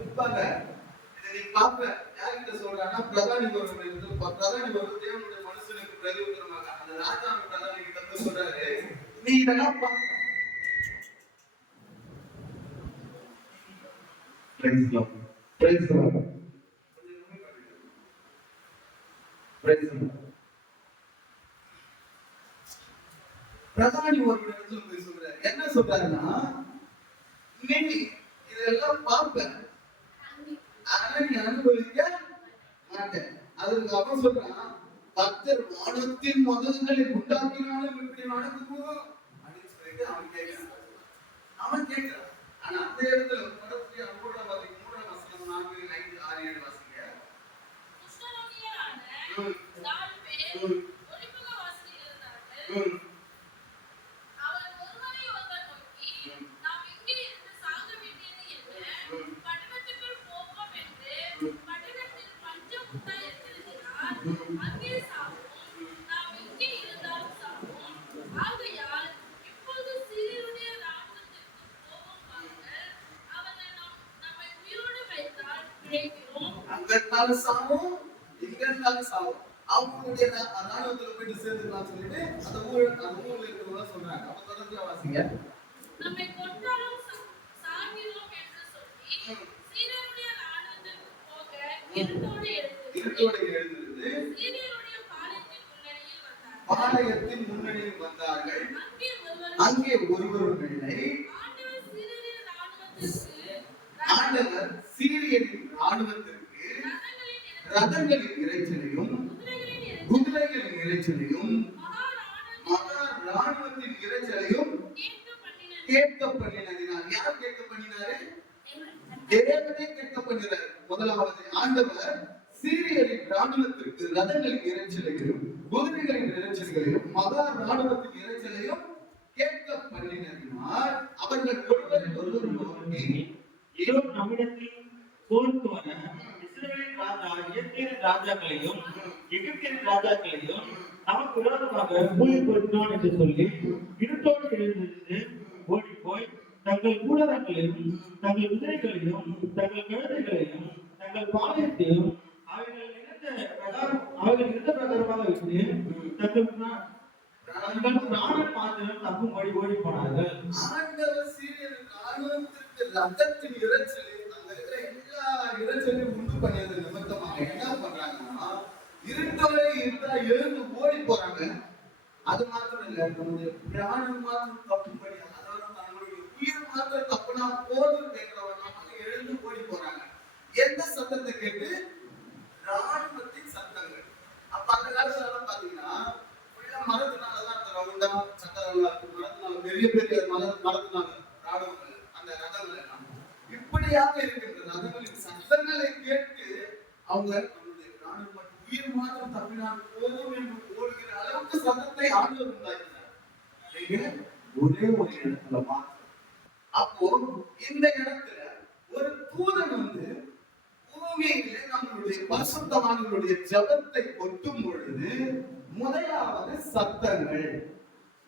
விற்பாங்க. இதை நீ பார்ப்ப. யார்கிட்ட சொல்றாங்கன்னா, பிரதானி வரும் தேவனுடைய மனுஷனுக்கு பிரதியுத்தரமாக அந்த ராஜாவின் பிரதானி கிட்ட சொல்றாரு, நீ இதெல்லாம் பார்க்க. பிரதானி ஒரு இடத்துல போய் சொல்றாரு. என்ன சொல்றாருன்னா, நீ இதெல்லாம் பார்ப்ப, ஆனா நீ அனுபவிக்க மாட்டேன். அதுக்கு அவன் சொல்றான், கர்த்தர் வானத்தின் மதகுகளை உண்டாக்கினாலும் இப்படி நடக்குமோ அப்படின்னு சொல்லிட்டு அவன் கேட்கிறான். ஆனா அந்த இடத்துல படத்துக்கு மூன்றாம் வசனம் 4, 5, 6, 7 வாசிங்க. சாவும் எங்க இருந்தாலும் சாவும் அவங்களுடைய ராணுவத்துல போயிட்டு சேர்ந்துக்கலாம் சொல்லிட்டு அந்த ஊர்ல இருக்கிறவங்க சொல்றாங்க. அப்ப தொடர்ந்து வாசிங்க. நம்மை கொன்றாலும் சாகிறோம் என்று சொல்லி சீரியருடைய ராணுவத்திற்கு போக இருட்டோடு எழுந்திருந்து சீரியருடைய பாளையத்தின் முன்னணியில் வந்தார்கள். அங்கே ஒருவரும் இல்லை. ஆண்டவர் சீரியரின் ராணுவத்திற்கு ரதங்களின் இறைச்சலையும் குதிரைகளின் இறைச்சலையும் மகா ராணுவத்தின் இறைச்சலையும் கேட்க பண்ணினதினால். யார் கேட்க பண்ணினாரு? தேவனே கேட்க பண்ணினார். முதலாவது ஆண்டவர் சீரியரின் ராணுவத்திற்கு ரதங்களின் இறைச்சலையும் குதிரைகளின் இறைச்சல்களையும் மகா ராணுவத்தின் இறைச்சலையும் கேட்க பண்ணினதினால் அவர்கள் ஒருவர் நோக்கி, இதோ நம்மிடத்தில் போருக்கு வர இஸ்ரவேலின் ராஜா இயற்கையின் ராஜாக்களையும் எகிப்தின் ராஜாக்களையும் நமக்கு விரோதமாக கூலி கொடுத்தான் என்று சொல்லி இருட்டோடு எழுந்திருந்து ஓடி போய் தங்கள் கூடாரங்களையும் தங்கள் குதிரைகளையும் தங்கள் கழுதைகளையும் தங்கள் பாளையத்தையும் அவர்கள் இருந்த பிரகாரமாக விட்டு தங்கள் பிராணன் மாத்திரம் தப்பும்படி ஓடி போனார்கள். ஆண்டவர் சீரியரின் ராணுவத்திற்கு ரதத்தின் இறைச்சலையும் அங்க இருக்கிற எல்லா இறைச்சலையும் உண்டு பண்ணியது நிமித்தமாக என்ன பண்றாங்கன்னா, இருட்டோட இருந்தா எழுந்து ஓடி போறாங்க. அது மாத்திரம் இல்ல, நம்முடைய பிராணம் மாத்திரம் தப்பும்படி, அதாவது தன்னுடைய உயிர் மாத்திரம் தப்புனா போதும் கேட்கிறவங்க எழுந்து ஓடி போறாங்க. எந்த சத்தத்தை கேட்டு? ராணுவத்தின் சத்தங்கள். அப்ப அந்த காலத்துல பாத்தீங்கன்னா மரத்தினாலதான் அந்த ரவுண்டா சக்கரங்களா இருக்கும். மரத்தினால பெரிய பெரிய மரத்தினால ராணுவங்கள் அந்த ரதங்கள் எல்லாம் இப்படியாக இருக்கின்ற ரதங்களின் சத்தங்களை கேட்டு அவங்க நம்முடைய ராணுவ உயிர் மாத்திரம் தப்பினால் போதும் என்று ஓடுகிற அளவுக்கு சத்தத்தை ஆண்டவர் உண்டாக்கினார். ஒரே ஒரு இடத்துல மாத்திரம். அப்போ இந்த இடத்துல ஒரு தூதன் வந்து பூமியிலே நம்மளுடைய பரிசுத்தவான்களுடைய ஜபத்தை கொட்டும் பொழுது முதலாவது சத்தங்கள்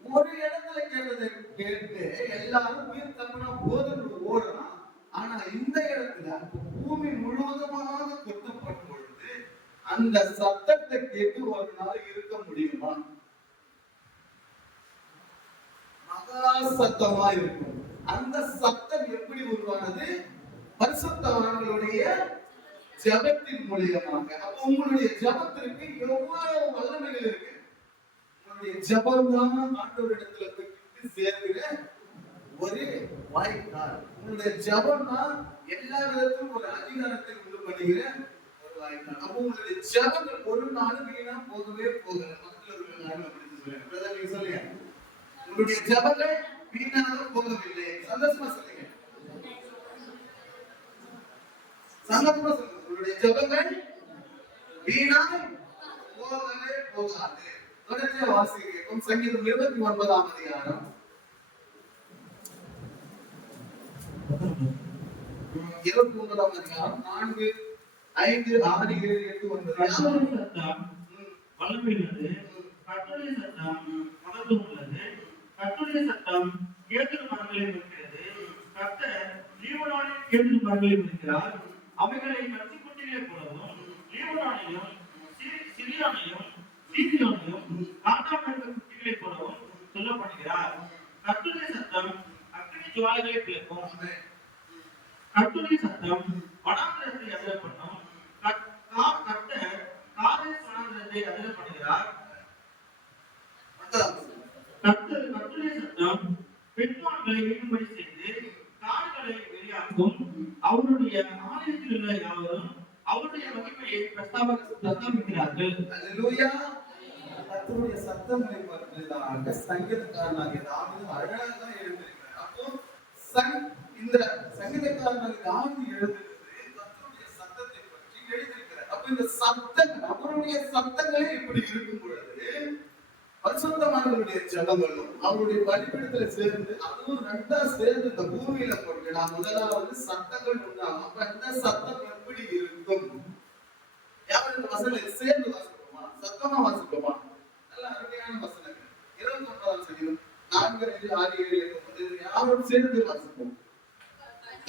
ஒரு இடத்துல கேட்டதை கேட்டு எல்லாரும் உயிர் தப்பினா போதும் ஓடலாம். ஆனா இந்த இடத்துல பூமி முழுவதுமாக கொட்டப்படும் பொழுது அந்த சத்தத்தை கேட்டு ஒரு நாள் இருக்க முடியுமா? மகா சத்தமா இருக்கும். அந்த சத்தம் எப்படி உருவானது? பரிசுத்தவான்களுடைய ஜபத்தின் மூலியமாக. அப்ப உங்களுடைய ஜபத்திற்கு எவ்வளவு வல்லமைகள் இருக்கு. உங்களுடைய ஜபம் தான் ஆண்டவரிடத்துல போய் சேர்க்கிற ஒரு வாய்க்கால். உங்களுடைய ஜபம் தான் எல்லா விதத்திலும் ஒரு அதிகாரத்தை உண்டு பண்ணுகிற ஒரு வாய்க்கால். அப்ப உங்களுடைய ஜபங்கள் ஒரு நாள் வீணா போகவே போகல. மக்கள் சொல்லுங்க, உங்களுடைய ஜபங்கள் வீணாக போகவில்லை. சந்தோஷமா சொல்லுங்க. சந்தோஷமா சொல்லுங்க, உங்களுடைய ஜெபங்கள் வீணாய் போகவே போகாது. தொடர்ச்சியா வாசிக்கிறோம். சங்கீதம் 29ஆம் அதிகாரம் 29ஆம் அதிகாரம் 4, 5, 6, 7, 8, 9. கர்த்தருடைய சத்தம் வல்லமையுள்ளது, கர்த்தருடைய சத்தம் மகத்துவம் உள்ளது, கர்த்தருடைய சத்தம் கேதுரு மரங்களை இருக்கிறது. கர்த்தர் லீபனோனின் கேதுரு மரங்களை இருக்கிறார். அவைகளை கற்றுக்குட்டிகளை போலவும் லீபனோனையும் சிரியானையும் சீரியானையும் காண்டாமிருக குட்டிகளை போலவும் சொல்லப்படுகிறார். கர்த்தருடைய சத்தம் அக்கினி ஜுவாலைகளை பிளக்கும். கர்த்தருடைய சத்தம் வனாந்திரத்தை அதிர பண்ணும். கர்த்தர் காதேஸ் வனாந்திரத்தை அதிர பண்ணுகிறார். கர்த்தருடைய சத்தம் பெண்மான்களை வீடுபடி செய்து காடுகளை வெளியாக்கும். அவருடைய ஆலயத்தில் உள்ள யாவரும் அவருடைய மகிமையை பிரஸ்தாபிக்கிறார்கள். அல்லேலூயா. கர்த்தருடைய சத்தங்களை பற்றியதாக சங்கீதக்காரனாகிய தாவீது அழகாக தான் எழுதியிருக்கிறார். அப்போ இந்த சங்கீதக்காரனாகிய தாவீது எழுதியிருக்கிறது கர்த்தருடைய சத்தத்தை பற்றி எழுதியிருக்கிறார். அப்ப இந்த சத்தங்கள், அவருடைய சத்தங்களே இப்படி இருக்கும் பொழுது பரிசுத்தமானவருடைய ஜெபங்களும் அவருடைய பலிபீடத்துல சேர்ந்து அதுவும் ரெண்டா சேர்ந்து இந்த பூமியில போட்டு நான் முதலாவது சத்தங்கள் உண்டாகும். அப்ப இந்த சத்தம் எப்படி இருக்கும்? யாரும் இந்த வசனங்களை சேர்ந்து வாசிப்போமா? சத்தமா வாசிப்போமா? நல்ல அருமையான வசனங்கள். 29ஆம் சங்கீதம் 4, 5, 6, 7, 8, 9 யாரும் சேர்ந்து வாசிப்போம்.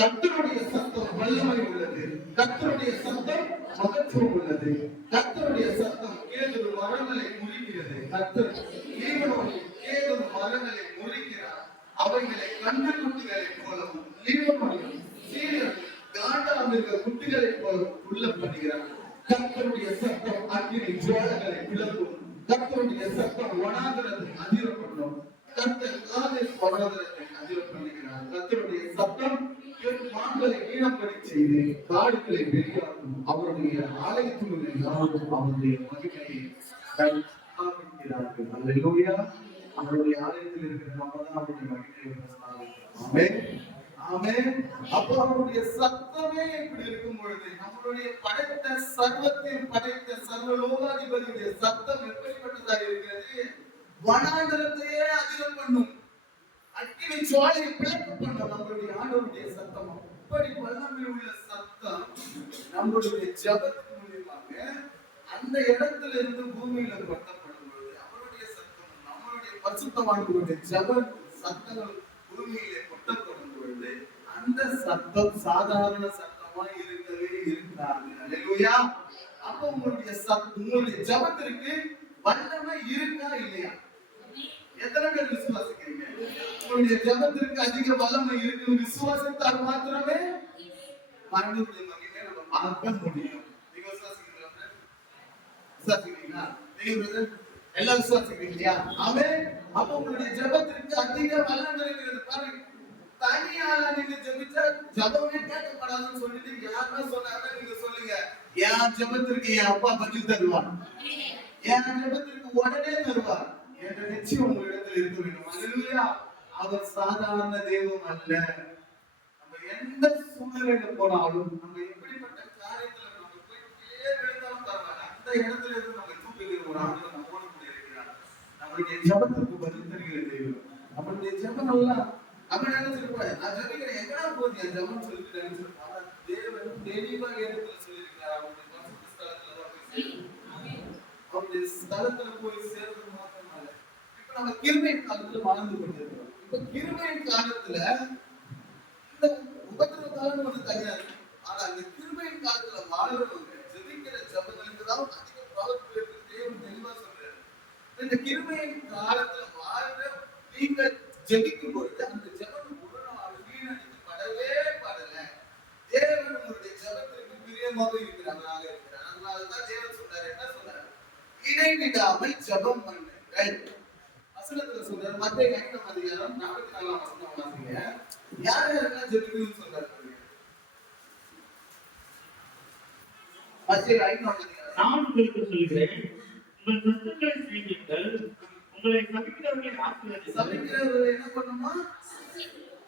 கர்த்தருடைய சத்தம் வல்லமை உள்ளது, கர்த்தருடைய சத்தம் மகத்துவம் உள்ளது, கர்த்தருடைய சத்தம் கேதுரு மரங்களை முறிக்கிறது. கர்த்தர் லீபனோனில் கேதுரு மரங்களை முறிக்கிறார். அவைகளை கன்றுக்குட்டிகளை போலவும் லீபனோனில் சீரியல் காண்டாமிருக குட்டிகளை போலவும் உள்ளப்படுகிறார். கர்த்தருடைய சத்தம் அக்கினி ஜுவாலைகளை பிளக்கும். கர்த்தருடைய சத்தம் வனாந்திரத்தை அதிர பண்ணும். கர்த்தர் காதேஸ் வனாந்திரத்தை அதிர பண்ணுகிறார். கர்த்தருடைய சத்தம் மான்களை ஈனப்படி செய்து காடுகளை வெளியாகும். அவருடைய ஆலயத்தில் உள்ள யாரும் அவருடைய மகிமையை பிரஸ்தாபிக்கிறார்கள். அல்லேலூயா. அவருடைய ஆலயத்தில் இருக்கிற நம்ம தான் அவருடைய மகிமையை பிரஸ்தாபிக்கிறோம். ஆமென், ஆமென். அப்போ அவருடைய சத்தமே இப்படி இருக்கும் பொழுது நம்மளுடைய படைத்த சர்வத்தையும் படைத்த சர்வலோகாதிபதியுடைய சத்தம் எப்படிப்பட்டதாக இருக்கிறது? வனாந்தரத்தையே அதிரம் பண்ணும், அக்கினி ஜுவாலையை பிளக்க பண்ணும் நம்மளுடைய ஆண்டவருடைய சத்தம். அப்படி வல்லமை உள்ள சத்தம் நம்மளுடைய ஜெபத்தின் மூலமாக அந்த இடத்துல இருந்து பூமியில கொட்டப்படும் பொழுது அவருடைய சத்தம் நம்மளுடைய பரிசுத்தவான்களுடைய ஜெப சத்தங்கள் பூமியிலே கொட்டப்படும் பொழுது அந்த சத்தம் சாதாரண சத்தமா இருக்கவே இருக்காது. அல்லேலூயா. அப்ப உங்களுடைய ஜெபத்திற்கு வல்லமை இருக்கா இல்லையா? எத்தனை பேர் விசுவாசிக்கிறீங்க? உங்களுடைய ஜெபத்திற்கு அதிக வல்லமை இருக்கு விசுவாசித்தால் மாத்திரமே ஆண்டவருடைய மகிமையை நம்ம பார்க்க முடியும். நீங்க விசுவாசிக்கிறீங்களா? விசுவாசிக்கிறீங்களா? நீங்க பிரதர் எல்லாம் விசுவாசிக்கிறீங்க இல்லையா? ஆமென். அப்ப உங்களுடைய ஜெபத்திற்கு அதிக வல்லமை இருக்கிறது. பாருங்க, தனியால நீங்க ஜெபிச்சா ஜெபமே கேட்கப்படாதுன்னு சொல்லிட்டு யாரா சொன்னாங்க, நீங்க சொல்லுங்க என் ஜெபத்திற்கு என் அப்பா பதில் தருவார், என் ஜெபத்திற்கு உடனே தருவார் என்ற நிச்சயம் உங்களிடத்தில் இருக்க வேண்டும். அல்லேலூயா. அவர் சாதாரண தெய்வம் அல்ல. நம்ம எந்த சூழ்நிலையில போனாலும், நம்ம எப்படிப்பட்ட காரியத்துல நம்ம போயிட்டே விழுந்தாலும் பரவாயில்ல, அந்த இடத்துல இருந்து நம்ம தூக்குகிற ஒரு ஆண்டவர் நம்மோடு கூட இருக்கிறார். நம்மளுடைய ஜெபத்துக்கு பதில் தருகிற தெய்வம். நம்மளுடைய ஜெபம் எல்லாம் நம்ம நினைச்சிருப்போம், நான் ஜெபிக்கிறேன் எங்கடா போகுது என் ஜெபம் சொல்லிட்டு நினைச்சிருப்போம். ஆனா தேவன் தெளிவாக இடத்துல சொல்லியிருக்கிறார். அவருடைய பரிசுத்த ஸ்தலத்துல தான் போய் சேரணும். அவருடைய ஸ்தலத்துல போய் சேர்றது மாத்திரமல்ல, இப்ப நம்ம கிருபையின் காலத்துல வாழ்ந்து கொண்டிருக்கிறோம். இப்ப கிருபையின் காலத்துல இந்த உபத்திரவ காலம் ஒண்ணு தனியாது. ஆனா இந்த கிருபையின் காலத்துல வாழ்றவங்க ஜெபிக்கிற ஜெபங்களுக்கு தான் அதிக ப்ராப்ளம் இருக்கு. தேவன் தெளிவா சொல்றாரு. இந்த கிருபையின் காலத்துல வாழ்ற நீங்க ஜெபிக்கும் பொழுது அந்த ஜெபம் ஒரு நாள் வீணடிக்கப்படவே படல. தேவன் உங்களுடைய ஜெபத்திற்கு பிரியமாக இருக்கிறவராக இருக்கிறார். அதனாலதான் தேவன் சொல்றாரு, என்ன சொல்றாரு? இடைவிடாமல் ஜெபம் பண்ணுங்கள். வசனத்துல சொல்றாரு, மத்தேயு 5ஆம் அதிகாரம் 44ஆம் வசனம் வாசிங்க. யார் யாரெல்லாம் ஜெபிக்கணும்னு சொல்றாரு? மத்தேயு 5ஆம் அதிகாரம். நான் உங்களுக்கு சொல்கிறேன், உங்கள் சத்துக்களை செய்யுங்கள், உங்களை சபிக்கிறவர்களை ஆசீர்வதியுங்கள். சபிக்கிறவர்களை என்ன பண்ணுமா?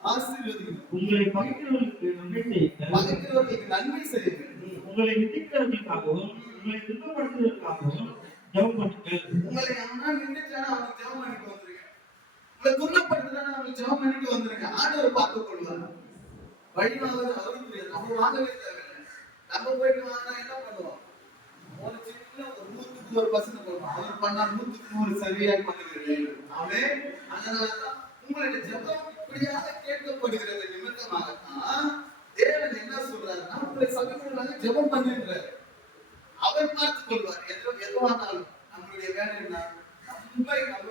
ஆசீர்வதிக்கணும். உங்களை பகைக்கிறவர்களுக்கு நன்மை செய்யுங்கள். பகைக்கிறவர்களுக்கு நன்மை செய்யுங்கள். உங்களை நிந்திக்கிறவர்களுக்காகவும் உங்களை துன்பப்படுத்துவதற்காகவும் ஜெபம் பண்ணுங்கள். உங்களை எவனா நிந்திச்சானா அவனுக்கு ஜெபம் பண்ணிட்டு வந்துருங்க. உங்களை துன்பப்படுத்துறானா அவனுக்கு ஜெபம் பண்ணிட்டு வந்துருங்க. ஆண்டவர் பார்த்துக் கொள்வார். வழிவாங்கிறது அவருக்கு தெரியாது. நம்ம வாங்கவே தேவையில்லை. நம்ம போயிட்டு வாங்கினா என்ன பண்ணுவோம்? ஒரு சின்ன ஒரு 100% பண்ணுவோம். அவர் பண்ணா 100% சரியாக பண்ணுகிறீர்கள். ஆமென். அதனாலதான் உங்களுடைய ஜெபம் இப்படியாக கேட்கப்படுகிறது நிமித்தமாகத்தான் தேவன் என்ன சொல்றாருன்னா உங்களை சபைக்குள்ளாக ஜெபம் பண்ணுன்றார். அவர் பார்த்துக் கொள்வார். எதுவானாலும் நம்மளுடைய வேலை என்ன? நம்ம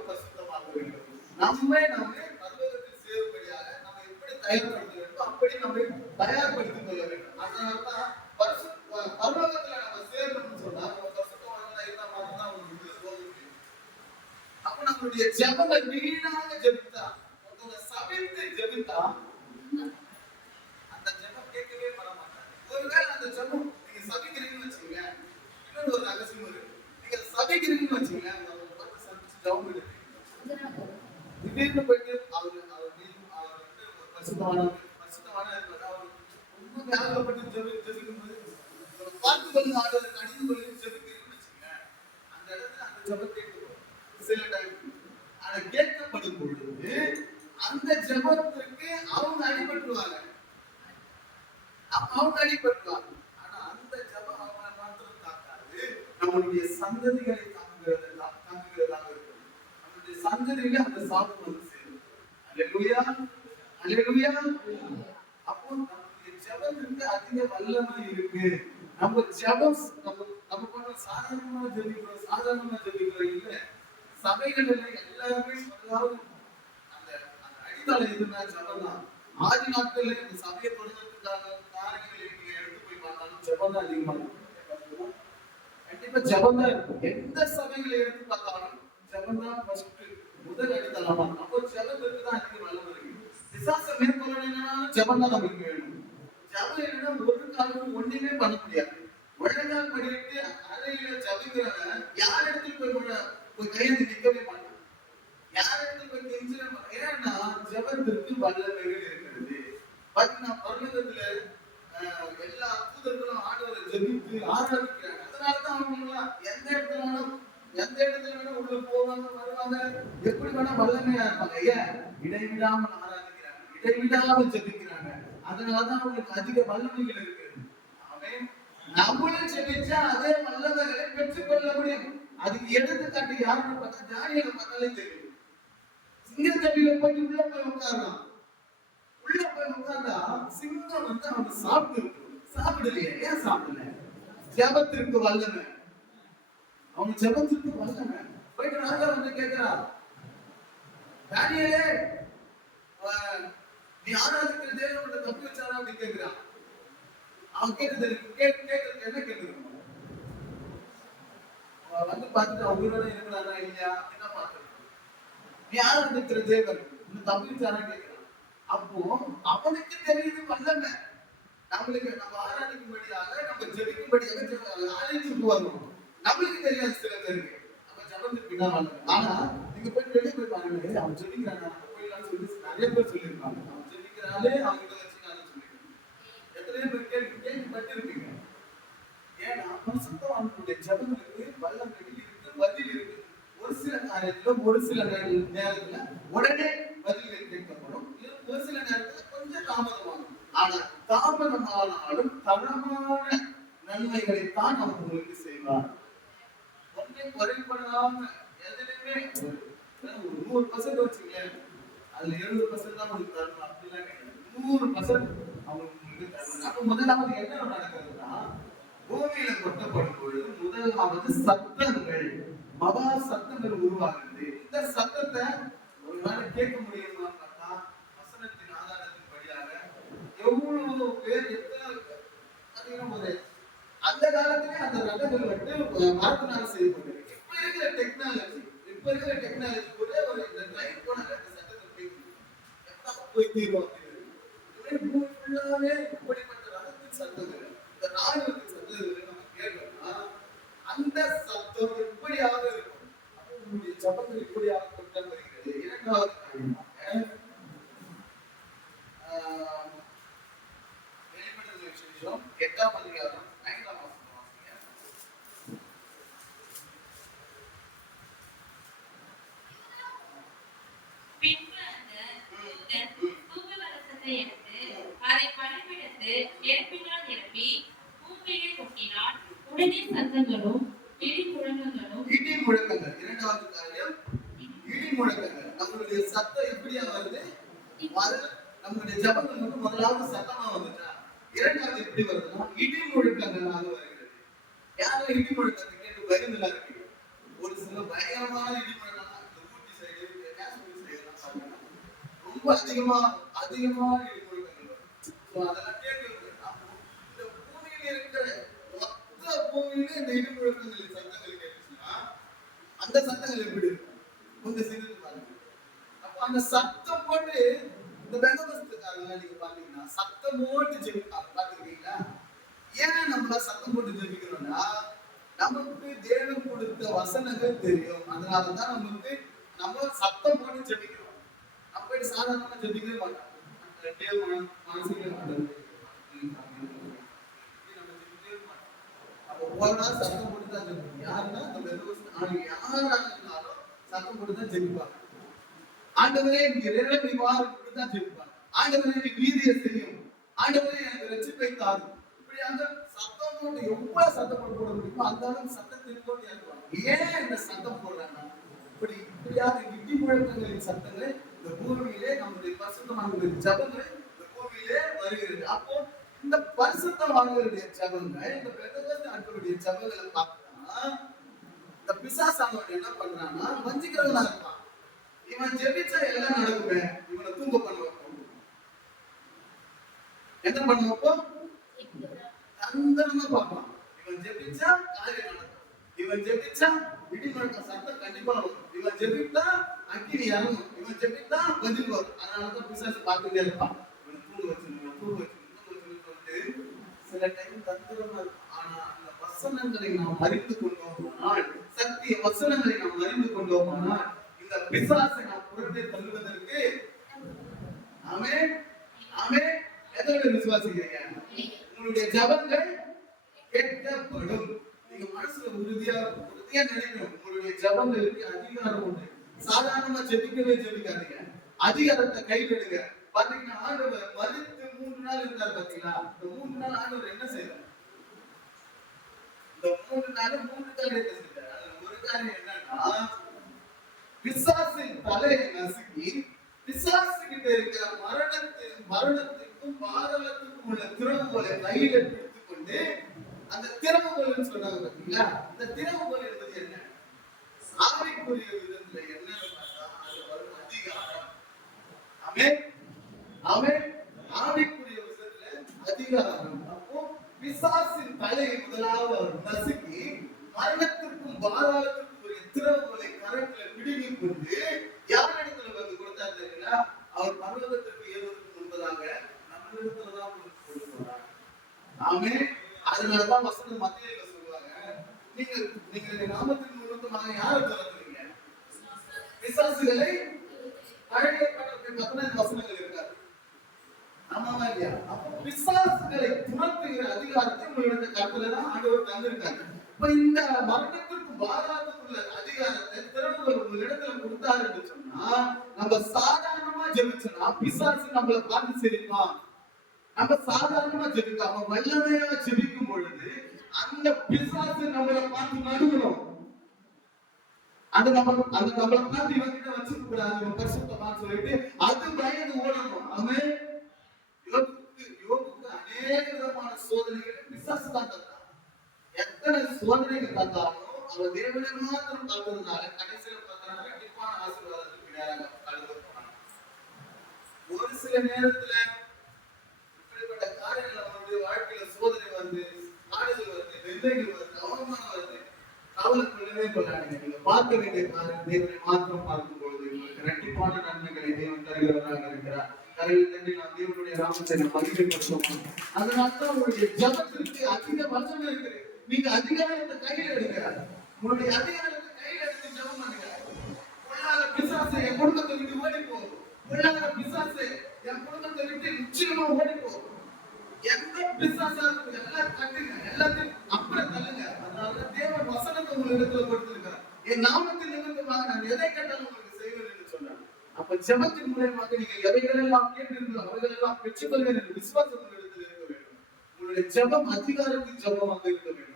பரிசுத்தமாக வேண்டும். நம்மை பரலோகத்தில் சேரும்படியாக நம்ம எப்படி தயார்படுத்த வேண்டும் அப்படி நம்மை தயார்படுத்திக் கொள்ள வேண்டும். அதனால்தான் பரலோகத்துல நம்ம சேரணும்னு சொன்னா நம்ம பரிசுத்தவான்களா இருந்தா மட்டும்தான் உங்களுக்கு சோதனை. அப்ப நம்மளுடைய ஜெபங்கள் வீணாக ஜெபித்தா சபைத்து ஜெபித்தா அந்த ஜெபம் கேட்கவே பட மாட்டாங்க. ஒருவேளை அந்த ஜெபம் நீங்க சபிக்கிறீங்கன்னு வச்சுக்கோங்க. இன்னொரு ஒரு ரகசியம் இருக்கு. நீங்க சபிக்கிறீங்கன்னு வச்சுக்கோங்க. ஒரு பத்து சபிச்சு ஜெபம் எடுத்து திடீர்னு போயிட்டு அவர் பரிசுத்தவான இருக்கிறார். அவர் ரொம்ப வியாபகப்பட்டு ஜெபிக்கும் போது பார்த்து கொள்ளுங்க ஆண்டவரை கடிந்து கொள்ளுங்க ஜெபிக்கிறீங்கன்னு வச்சுக்கோங்க. அந்த இடத்துல அந்த ஜெபம் கேட்கப்படும் சில டைம். ஆனா கேட்கப்படும் பொழுது அந்த ஜெபத்திற்கு அவங்க அடிபட்டுருவாங்க. ஆனா அந்த ஜெபம் அவங்களை மாத்திரம் தாக்காது. நம்மளுடைய சந்ததிகளை தாக்குகிறதாக இருக்கும். நம்மளுடைய சந்ததியில அந்த சாபம் வந்து சேரும். அல்லேலூயா, அல்லேலூயா. அப்போ நம்மளுடைய ஜெபத்திற்கு அதிக வல்லமை இருக்கு. நம்ம ஜெபம் நம்ம பண்ண சாதாரணமா ஜெபிக்கிறோம் இல்ல. சபைகள்ல எல்லாருமே அதாவது அடித்தளை எதுனா ஜெபம் தான். ஆதி நாட்கள்ல இந்த சபையை தொடர்றதுக்கான காரணங்களை நீங்க எடுத்து போய் பார்த்தாலும் ஜெபம் தான் அதிகமா இருக்கும். கண்டிப்பா ஜெபம் தான் இருக்கும். எந்த சபைகளை எடுத்து பார்த்தாலும் ஜெபம் தான் ஃபர்ஸ்ட் முதல் அடித்தளமா. அப்போ ஜெபத்துக்கு தான் அதிக வல்லமை இருக்கு. விசுவாசம் மேற்கொள்ளணும்னா ஜெபம் தான் நமக்கு வேணும். ஜெபம் இல்லைன்னா ஒரு காலமும் ஒண்ணுமே பண்ண முடியாது. உலகம் படிட்டு அறையில ஜெபிக்கிறவன் யார் இடத்துல போய் கையெழுத்து நிற்கவே மாட்டான். யார் இடத்துல போய் கெஞ்சிட மாட்டான். ஏன்னா ஜெபத்திற்கு வல்லமைகள் இருக்கிறது. பாத்தீங்கன்னா பரலோகத்துல எல்லா தூதர்களும் ஆண்டவரை ஜெபித்து ஆராதிக்கிறாங்க. அதனாலதான் அவங்க எந்த இடத்துல வேணா உள்ள போவாங்க வருவாங்க. எப்படி வேணா வல்லமையா இருப்பாங்க. ஏன்? இடைவிடாமல் ஆராதிக்கிறாங்க, இடைவிடாமல் ஜெபிக்கிறாங்க. அதனாலதான் அவங்களுக்கு அதிக வல்லமைகள் இருக்கு. ஆமென். நம்மளும் ஜெபிச்சா அதே வல்லமைகளை பெற்றுக்கொள்ள முடியும். அதுக்கு எடுத்துக்காட்டு யாருன்னு பார்த்தா தானியேலை பார்த்தாலே தெரியும். சிங்கத்தடியில போய் உள்ள போய் உட்கார்றான். உள்ள போய் உட்கார்ந்தா சிங்கம் வந்து அவன் சாப்பிடலையே. ஏன் சாப்பிடல? ஜெபத்திற்கு வல்லமை. அவன் ஜெபத்திற்கு வல்லமை. போயிட்டு ராஜா வந்து கேட்கிறா, தானியேலே நீ ஆராதிக்கிற தேவனை தப்பி வச்சாரா அப்படின்னு கேட்கிறான். அவன் கேட்கறது என்ன கேட்கணும்? வந்து பார்த்துட்டு அவன் உயிரோட இருக்கிறாரா இல்லையா என்ன பார்க்கணும். நீ ஆராதிக்கிற தேவன் இன்னும் தப்பி வச்சாரா கேட்கிறான். அப்போ அவனுக்கு தெரியுது வல்லமை. நம்மளுக்கு நம்ம ஆராதிக்கும்படியாக நம்ம ஜெபிக்கும்படியாக ஆலயத்துக்கு வரணும். நம்மளுக்கு தெரியாது சில பேருக்கு. நம்ம ஜெபத்துக்கு பின்னா வல்லமை. ஆனா நீங்க போய் வெளியே போய் பாருங்க, அவன் ஜெபிக்கிறான் நம்ம போயிடலாம்னு சொல்லி நிறைய பேர் சொல்லியிருக்காங்க. அவன் ஜெபிக்கிறாலே அவங்க வச்சுக்கான்னு சொல்லியிருக்காங்க. எத்தனையோ பேர் கேள்விப்பட்டிருப்பீங்க. ஏன்னா பரிசுத்தவான்களுடைய ஜெபங்களுக்கு வல்லமைகள் இருக்கு, பதில் இருக்கு. ஒரு சில காரியத்துல ஒரு சில நேரத்துல உடனே பதில்கள் கேட்கப்படும். ஒரு சில நேரத்துல கொஞ்சம் தாமதமாகும். ஆனா தாமதமானாலும் தரமான நன்மைகளை தான் அவர் உங்களுக்கு செய்வார். ஒன்றை குறைபடாம எதுலையுமே ஒரு 100% வச்சுக்கேன், அதுல 70% தான் உங்களுக்கு தரணும். அப்படிலாம் கிடையாது. 100% அவங்களுக்கு தரணும். அப்ப முதலாவது என்ன நடக்குதுன்னா, பூமியில கொட்டப்படும் பொழுது முதலாவது சத்தங்கள், மகா சத்தங்கள் உருவாகுது. இந்த சத்தத்தை ஒரு வேளை கேட்க முடியுமா பார்த்தா வசனத்தின் ஆதாரத்தின் படியாக எவ்வளவு பேர் எத்தனை அந்த காலத்திலே அந்த ரகங்கள் வந்து மரத்தினால செய்யப்பட்டிருக்கு. இப்ப இருக்கிற டெக்னாலஜி கூட ஒரு இந்த லைட் போன சட்டத்தை போய் தீர்வோம். இப்படிப்பட்ட ரகத்தின் சத்தங்கள், இந்த நாடுகளுக்கு சத்தங்களை நம்ம கேட்டோம்னா அந்த சத்தம் எப்படியாக இருக்கும். உங்களுடைய ஜபங்கள் இப்படியாக கொண்டு வருகிறது. இரண்டாவது உடனே சத்தங்களும் இடி முழக்கங்களும் இடி முழக்கங்கள். இரண்டாவது காரியம் இடி முழக்கங்கள். நம்மளுடைய சத்தம் எப்படியா வருது? நம்மளுடைய ஜபங்கள் வந்து முதலாவது சத்தமா வந்துட்டா, இரண்டாவது எப்படி வருதுன்னா இடி முழக்கங்களாக வருகிறது. யாரும் இடி முழக்கத்தை கேட்டு பயந்துல இருக்கு. ஒரு சில பயங்கரமான இடி முழக்கம் இந்த ஊட்டி சைடு காஷ்மீர் சைடு ரொம்ப அதிகமா இடி முழக்கங்கள் வரும். அதெல்லாம் கேட்டு இந்த பூமியில இருக்கிற மொத்த பூமியில இந்த இடி முழக்கங்கள் சத்தங்கள் கேட்டுச்சுன்னா அந்த சத்தங்கள் எப்படி இருக்கும்? கொஞ்சம் சிரித்து பாருங்க. அப்ப அந்த சத்தம் போட்டு இந்த பெந்தகோஸ்துக்காரங்க நீங்க பாத்தீங்கன்னா சத்தம் போட்டு ஜெபிப்பாங்க. பாத்துருக்கீங்களா? ஏன் நம்மள சத்தம் போட்டு ஜெபிக்கிறோம்னா நமக்கு தேவன் கொடுத்த வசனங்கள் தெரியும். அதனாலதான் நம்ம சத்தம் போட்டு ஜெபிக்கிறோம். நம்ம சாதாரணமா ஜெபிக்கவே மாட்டோம். மனசுல சத்தம் போட்டு தான் ஜெபிப்போம். யாருன்னா அந்த பெந்தகோஸ்து யாரா இருந்தாலும் சத்தம் போட்டு தான் ஜெபிப்பாங்க. ஆண்டவரே நீங்க இறைவனை வாருன்னு தான் ஜெபிப்பாங்க. ஆண்டவரே நீங்க நீதியை செய்யும். ஆண்டவரே எனக்கு ரட்சிப்பை தாரும். இப்படியாக சத்தம் போட்டு எவ்வளவு சத்தம் போட முடியுமோ அந்த அளவுக்கு சத்தத்தை போட்டு இறக்குவாங்க. ஏன் இந்த சத்தம் போடுறாங்கன்னா இப்படியாக இடி முழக்கங்களின் சத்தங்கள் இந்த பூமியிலே நம்முடைய பரிசுத்தமானவர்களுடைய ஜபங்கள் இந்த பூமியிலே வருகிறது. அப்போ இந்த பரிசுத்தமானவர்களுடைய ஜபங்கள் இந்த பெந்தகோஸ்து ஆட்களுடைய ஜபங்களை பார்த்தா இந்த பிசாசானவன் என்ன பண்றான்னா வஞ்சிக்கிறவனா இருப்பான். இவன் ஜெபிச்சா எல்லாம் நடக்குமே, இவனை தூங்க பண்ண வைப்போம். என்ன பண்ண வைப்போம்? தந்திரமா பார்ப்பான். இவன் ஜெபிச்சா காரியம் நடக்கும். இவன் ஜெபிச்சா இடி முழக்க சத்தம் கண்டிப்பா வரும். இவன் ஜெபித்தா அக்கினி இறங்கும். இவன் ஜெபித்தா பதில் வரும். அதனாலதான் பிசாசு பார்த்துட்டே இருப்பான். இவனை தூங்க வச்சு சொல்லிட்டு சில டைம் தந்திரமா இருக்கும். ஆனா அந்த வசனங்களை நாம் அறிந்து கொண்டோமானால், சத்திய வசனங்களை நாம் அறிந்து கொண்டோமானால் இந்த பிசாசை நாம் புறம்பே தள்ளுவதற்கு ஆமென் ஆமென். எதோட விசுவாசிக்கிறீங்க? உங்களுடைய ஜபங்கள் கேட்கப்படும். நீங்க மனசுல உறுதியா நினைக்கணும். உங்களுடைய ஜபங்களுக்கு அதிகாரம் உண்டு. சாதாரணமா ஜெபிக்காதீங்க. அதிகாரத்தை கைவிடுங்க. பாத்தீங்கன்னா ஆண்டவர் மரித்து 3 நாள் இருந்தார் பாத்தீங்களா? இந்த 3 நாள் ஆண்டவர் என்ன செய்தார்? இந்த 3 நாள் 3 காரியத்தை செஞ்சார். அதுல ஒரு காரியம் என்னன்னா பிசாசின் தலையை நசுக்கி பிசாசு கிட்ட இருக்கிற மரணத்துக்கும் பாதாளத்துக்கும் உள்ள திறவுகோலை கையில பிடித்துக் கொண்டு அந்த திறவுகோல்னு சொன்னாங்க பாத்தீங்களா? இந்த திறவுகோல் என்பது என்ன? சாவிக்குரிய விதத்துல என்னன்னு பார்த்தா அது வரும் அதிகாரம். ஆமென் ஆமென். ஆவிக்குரிய விதத்துல அதிகாரம். அப்போ பிசாசின் தலையை முதலாவது அவர் நசுக்கி மரணத்திற்கும் பாதாளத்திற்கும் திறவுகோலை கரத்துல பிடிங்கிக் கொண்டு யார் இடத்துல வந்து கொடுத்தார் தெரியுங்களா? அவர் பர்வதத்திற்கு ஏறுவதற்கு முன்பதாக நம்மளிடத்துலதான் கொடுக்கிறார். ஆமென். அதனாலதான் வசனம் மத்தியில சொல்லுவாங்க, நீங்க நாமத்தின் நிமித்தமாக யாரை துரத்துறீங்க? பிசாசுகளை. பழைய ஏற்பாட்டில் 15 வசனங்கள் இருக்காது. ஆமாவா இல்லையா? அப்போ பிசாசுகளை துரத்துகிற அதிகாரத்தை உங்களுடைய கருத்துல தான் ஆண்டவர் தந்திருக்காரு. இப்ப இந்த மரணத்திற்கு பாதாளத்துக்குள்ள அதிகாரத்தை திறவுகள் உங்களிடத்துல கொடுத்தாரு என்று சொன்னா நம்ம சாதாரணமா ஜெபிச்சோம்னா பிசாசு நம்மளை பார்த்து சிரிப்பான். நம்ம சாதாரணமா ஜெபிக்காம வல்லமையா ஜெபிக்கும் பொழுது அந்த பிசாசு நம்மளை பார்த்து நடுங்கணும். நம்மளை பார்த்து இவங்கிட்ட வச்சுக்க கூடாது, இவன் பரிசுத்தமான்னு சொல்லிட்டு அது பயந்து ஓடணும். ஆமென். யோகுக்கு அநேக விதமான சோதனைகளை பிசாசு தான் தந்தான். எத்தனை சோதனைகள் தந்தாலும் அவர் தேவனை மாத்திரம் பார்த்ததுனால கடைசியில பார்த்தாங்க கண்டிப்பான ஆசீர்வாதத்துக்கு நேராக கடந்து போனாங்க. ஒரு சில நேரத்துல இப்படிப்பட்ட காரியங்கள் நம்மளுடைய வாழ்க்கையில சோதனை வந்து, ஆடுதல் வருது, நிந்தைகள் வருது, அவமானம் வருது, கவலை கொள்ளவே கொள்ளாதீங்க. நீங்க பார்க்க வேண்டிய காரியம் தேவனை மாத்திரம் பார்க்கும் பொழுது உங்களுக்கு இரட்டிப்பான நன்மைகளை தேவன் தருகிறவராக இருக்கிறார். கரையில் தண்ணி நாம் தேவனுடைய நாமத்தை நாம் மகிமைப்படுத்துவோம். அதனால்தான் உங்களுடைய ஜபத்திற்கு அதிக வசனம் இருக்குது. நீங்க அதிகாரத்தை கையில எடுங்க. உங்களுடைய அதிகாரத்தை கையில எடுத்து ஜபம் பண்ணுங்க. பொல்லாத பிசாசு என் குடும்பத்தை விட்டு ஓடி போகும். பொல்லாத பிசாசு என் குடும்பத்தை விட்டு நிச்சயமா ஓடி போகும். எந்த பிசாசா எல்லாம் கட்டுங்க, எல்லாத்தையும் அப்புறம் தள்ளுங்க. அதனால தேவன் வசனத்தை உங்க இடத்துல கொடுத்திருக்கிறார். என் நாமத்தின் நிமித்தமாக நான் எதை கேட்டாலும் உங்களுக்கு செய்வேன் என்று சொன்னார். அப்ப ஜபத்தின் மூலமாக நீங்க எவைகளெல்லாம் கேட்டிருந்தோ அவைகளெல்லாம் பெற்றுக்கொள்வேன் என்று விசுவாசம் இடத்தில் இருக்க வேண்டும். உங்களுடைய ஜபம் அதிகாரத்தின் ஜபமாக இருக்க வேண்டும்.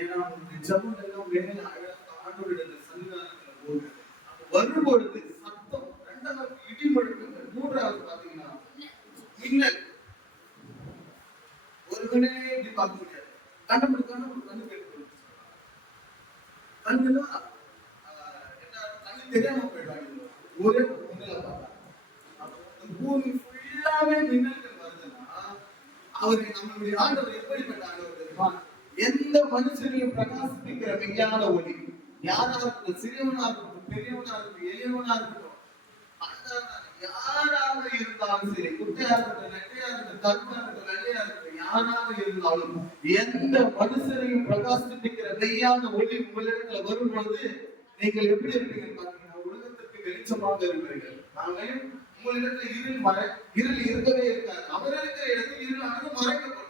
ஏன்னா உங்களுடைய ஜபம் எல்லாம் மேல அழகாக ஆண்டவருடைய சன்னிதானத்துல போகுது. அப்ப வரும்பொழுது சத்தம், இரண்டாவது இடி முழக்கங்கள், மூன்றாவது பாத்தீங்கன்னா மின்னல். ஒருவனே இப்படி பார்க்க முடியாது. கண்ணு கேட்டு கண்ணுனா என்ன, கண்ணு தெரியாம போயிடுவாங்க. ஒரே ஒரு மின்னலை பார்த்தா பூமி ஃபுல்லாவே மின்னல்கள் வருதுன்னா நம்மளுடைய ஆண்டவர் எப்படிப்பட்ட ஆண்டவர் தெரியுமா? எந்த மனுஷனையும் பிரகாசிப்பிக்கிற மெய்யான ஒளி. யாரா இருக்கட்டும், சிறியவனா இருக்கட்டும், பெரியவனா இருக்கட்டும், எளியவனா இருக்கட்டும், யாராக இருந்தாலும் சரி, குட்டையா இருக்கட்டும், நெட்டையா இருக்கட்டும், கருப்பா இருக்கட்டும், வெள்ளையா இருக்கட்டும், யாராக இருந்தாலும் எந்த மனுஷனையும் பிரகாசிப்பிக்கிற மெய்யான ஒளி உங்களிடத்துல வரும்போது நீங்கள் எப்படி இருப்பீங்கன்னு பாத்தீங்கன்னா, உலகத்திற்கு வெளிச்சமாக இருப்பீர்கள். நாங்கள் உங்களிடத்துல இருள் இருக்கவே இருக்காது. அவர் இருக்கிற இடத்தில் இருளானது மறைக்கப்படும்.